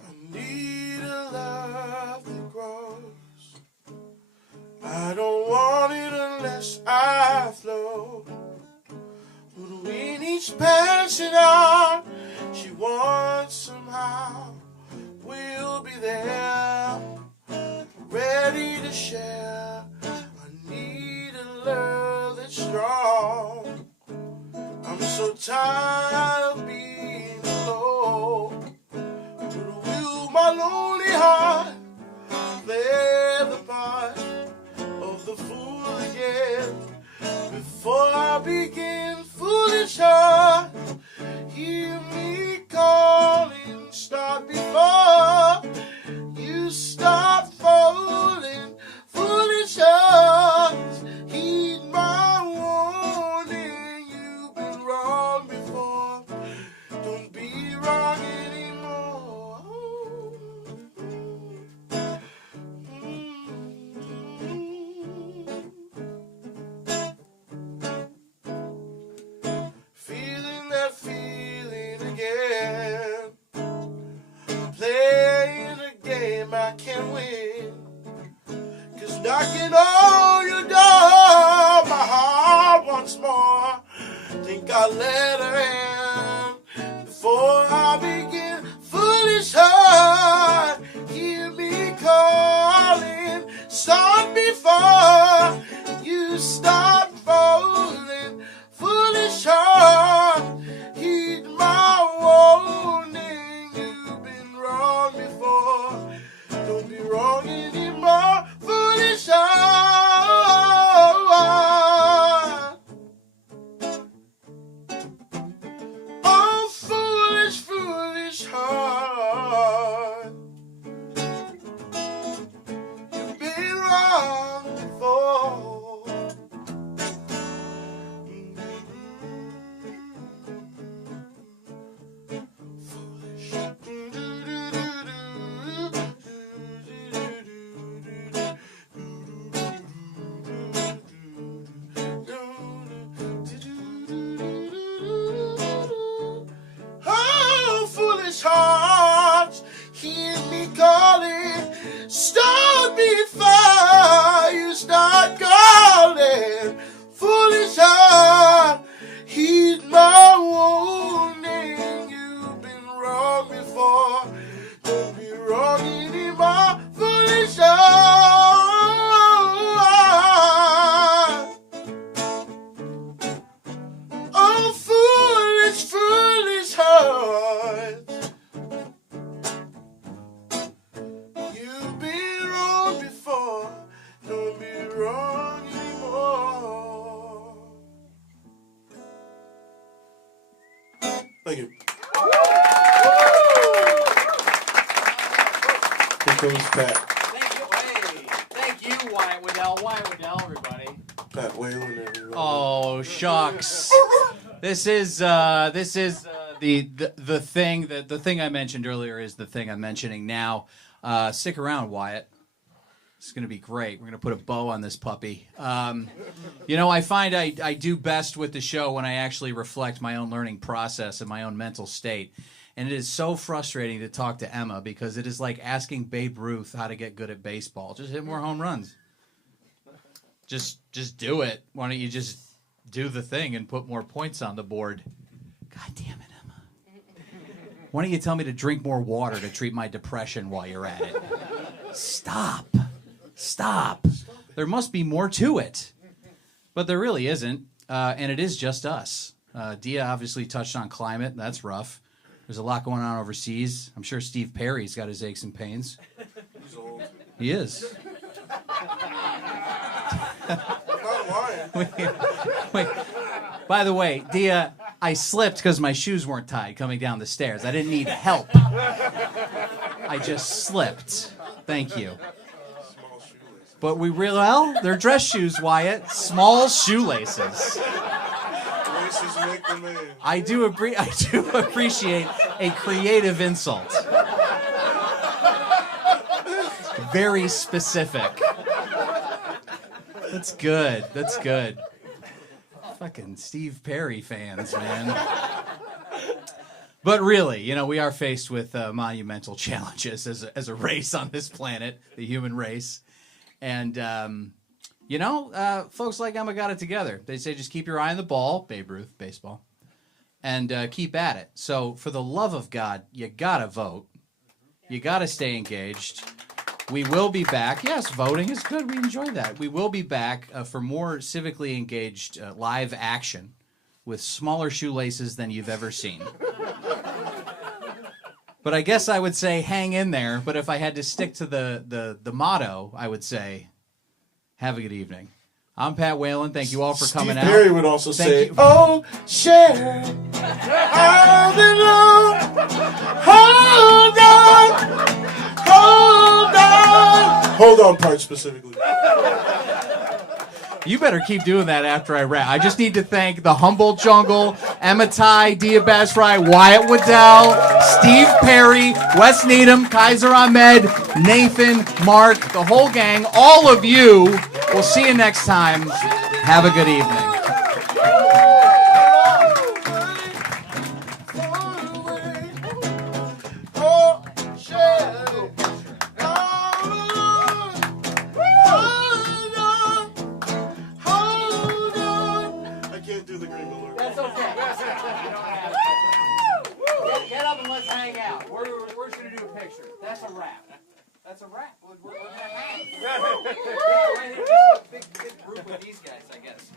I need a love that grows. I don't want it unless I flow. Between each passion out, she wants somehow. We'll be there, ready to share. I need a love that's strong. I'm so tired of being alone. But will my lonely heart play the part of the fool again? Before I begin, foolish heart, hear me calling. Start before you start falling. Foolish heart, heed my warning. You've been wrong before, don't be wrong anymore. Feeling that feeling again. Playing a game I can't win. 'Cause knocking on your door, my heart once more. Think I'll let her in before I begin. Foolish heart, hear me calling. Start before you start falling. Foolish heart, heed my warning. You've been wrong before, don't be wrong anymore. Foolish heart. Oh, foolish, foolish heart. You've been wrong before. Oh, foolish hearts, hear me calling. Start before you start calling. Foolish heart, heed my warning. You've been wrong before, don't be wrong anymore. Foolish heart. Oh, foolish, foolish heart. You've been wrong before, don't be wrong anymore. Thank you. Here goes Pat. Thank you. Hey, thank you, Wyatt Waddell. Wyatt Waddell, everybody. Pat Whalen, everyone. Oh, shucks. This is the thing that the thing I mentioned earlier is the thing I'm mentioning now. Stick around, Wyatt. It's going to be great. We're going to put a bow on this puppy. You know, I find I do best with the show when I actually reflect my own learning process and my own mental state. And it is so frustrating to talk to Emma because it is like asking Babe Ruth how to get good at baseball. Just hit more home runs. Just do it. Why don't you just do the thing and put more points on the board? God damn it, Emma. Why don't you tell me to drink more water to treat my depression while you're at it? Stop. There must be more to it. But there really isn't. And it is just us. Dia obviously touched on climate. That's rough. There's a lot going on overseas. I'm sure Steve Perry's got his aches and pains. He's old. He is. I'm not lying. Wait. By the way, Dia, I slipped because my shoes weren't tied coming down the stairs. I didn't need help. I just slipped. Thank you. Small shoelaces. But they're dress shoes, Wyatt. Small shoelaces. Laces make the man. I do appreciate a creative insult. Very specific. That's good. That's good. Fucking Steve Perry fans, man. But really, we are faced with monumental challenges as a race on this planet, the human race. And, folks like Emma got it together. They say just keep your eye on the ball, Babe Ruth, baseball, and keep at it. So for the love of God, you got to vote. You got to stay engaged. We will be back. Yes, voting is good. We enjoy that. We will be back for more civically engaged live action with smaller shoelaces than you've ever seen. But I guess I would say hang in there. But if I had to stick to the motto, I would say have a good evening. I'm Pat Whalen. Thank you all for coming out. Steve Perry would also say, you. "Oh, Sharon, I'll be long. Hold on. Hold on." Hold on part specifically. You better keep doing that after I rap. I just need to thank the Humboldt Jungle, Emma Ty, Dia Basrai, Wyatt Waddell, Steve Perry, Wes Needham, Kaiser Ahmed, Nathan, Mark, the whole gang, all of you. We'll see you next time. Have a good evening. Oh, Sharon. Do the green balloon. That's okay. Get up and let's hang out. We're just going to do a picture. That's a wrap. That's a wrap. We're going to hang. Big group with these guys, I guess.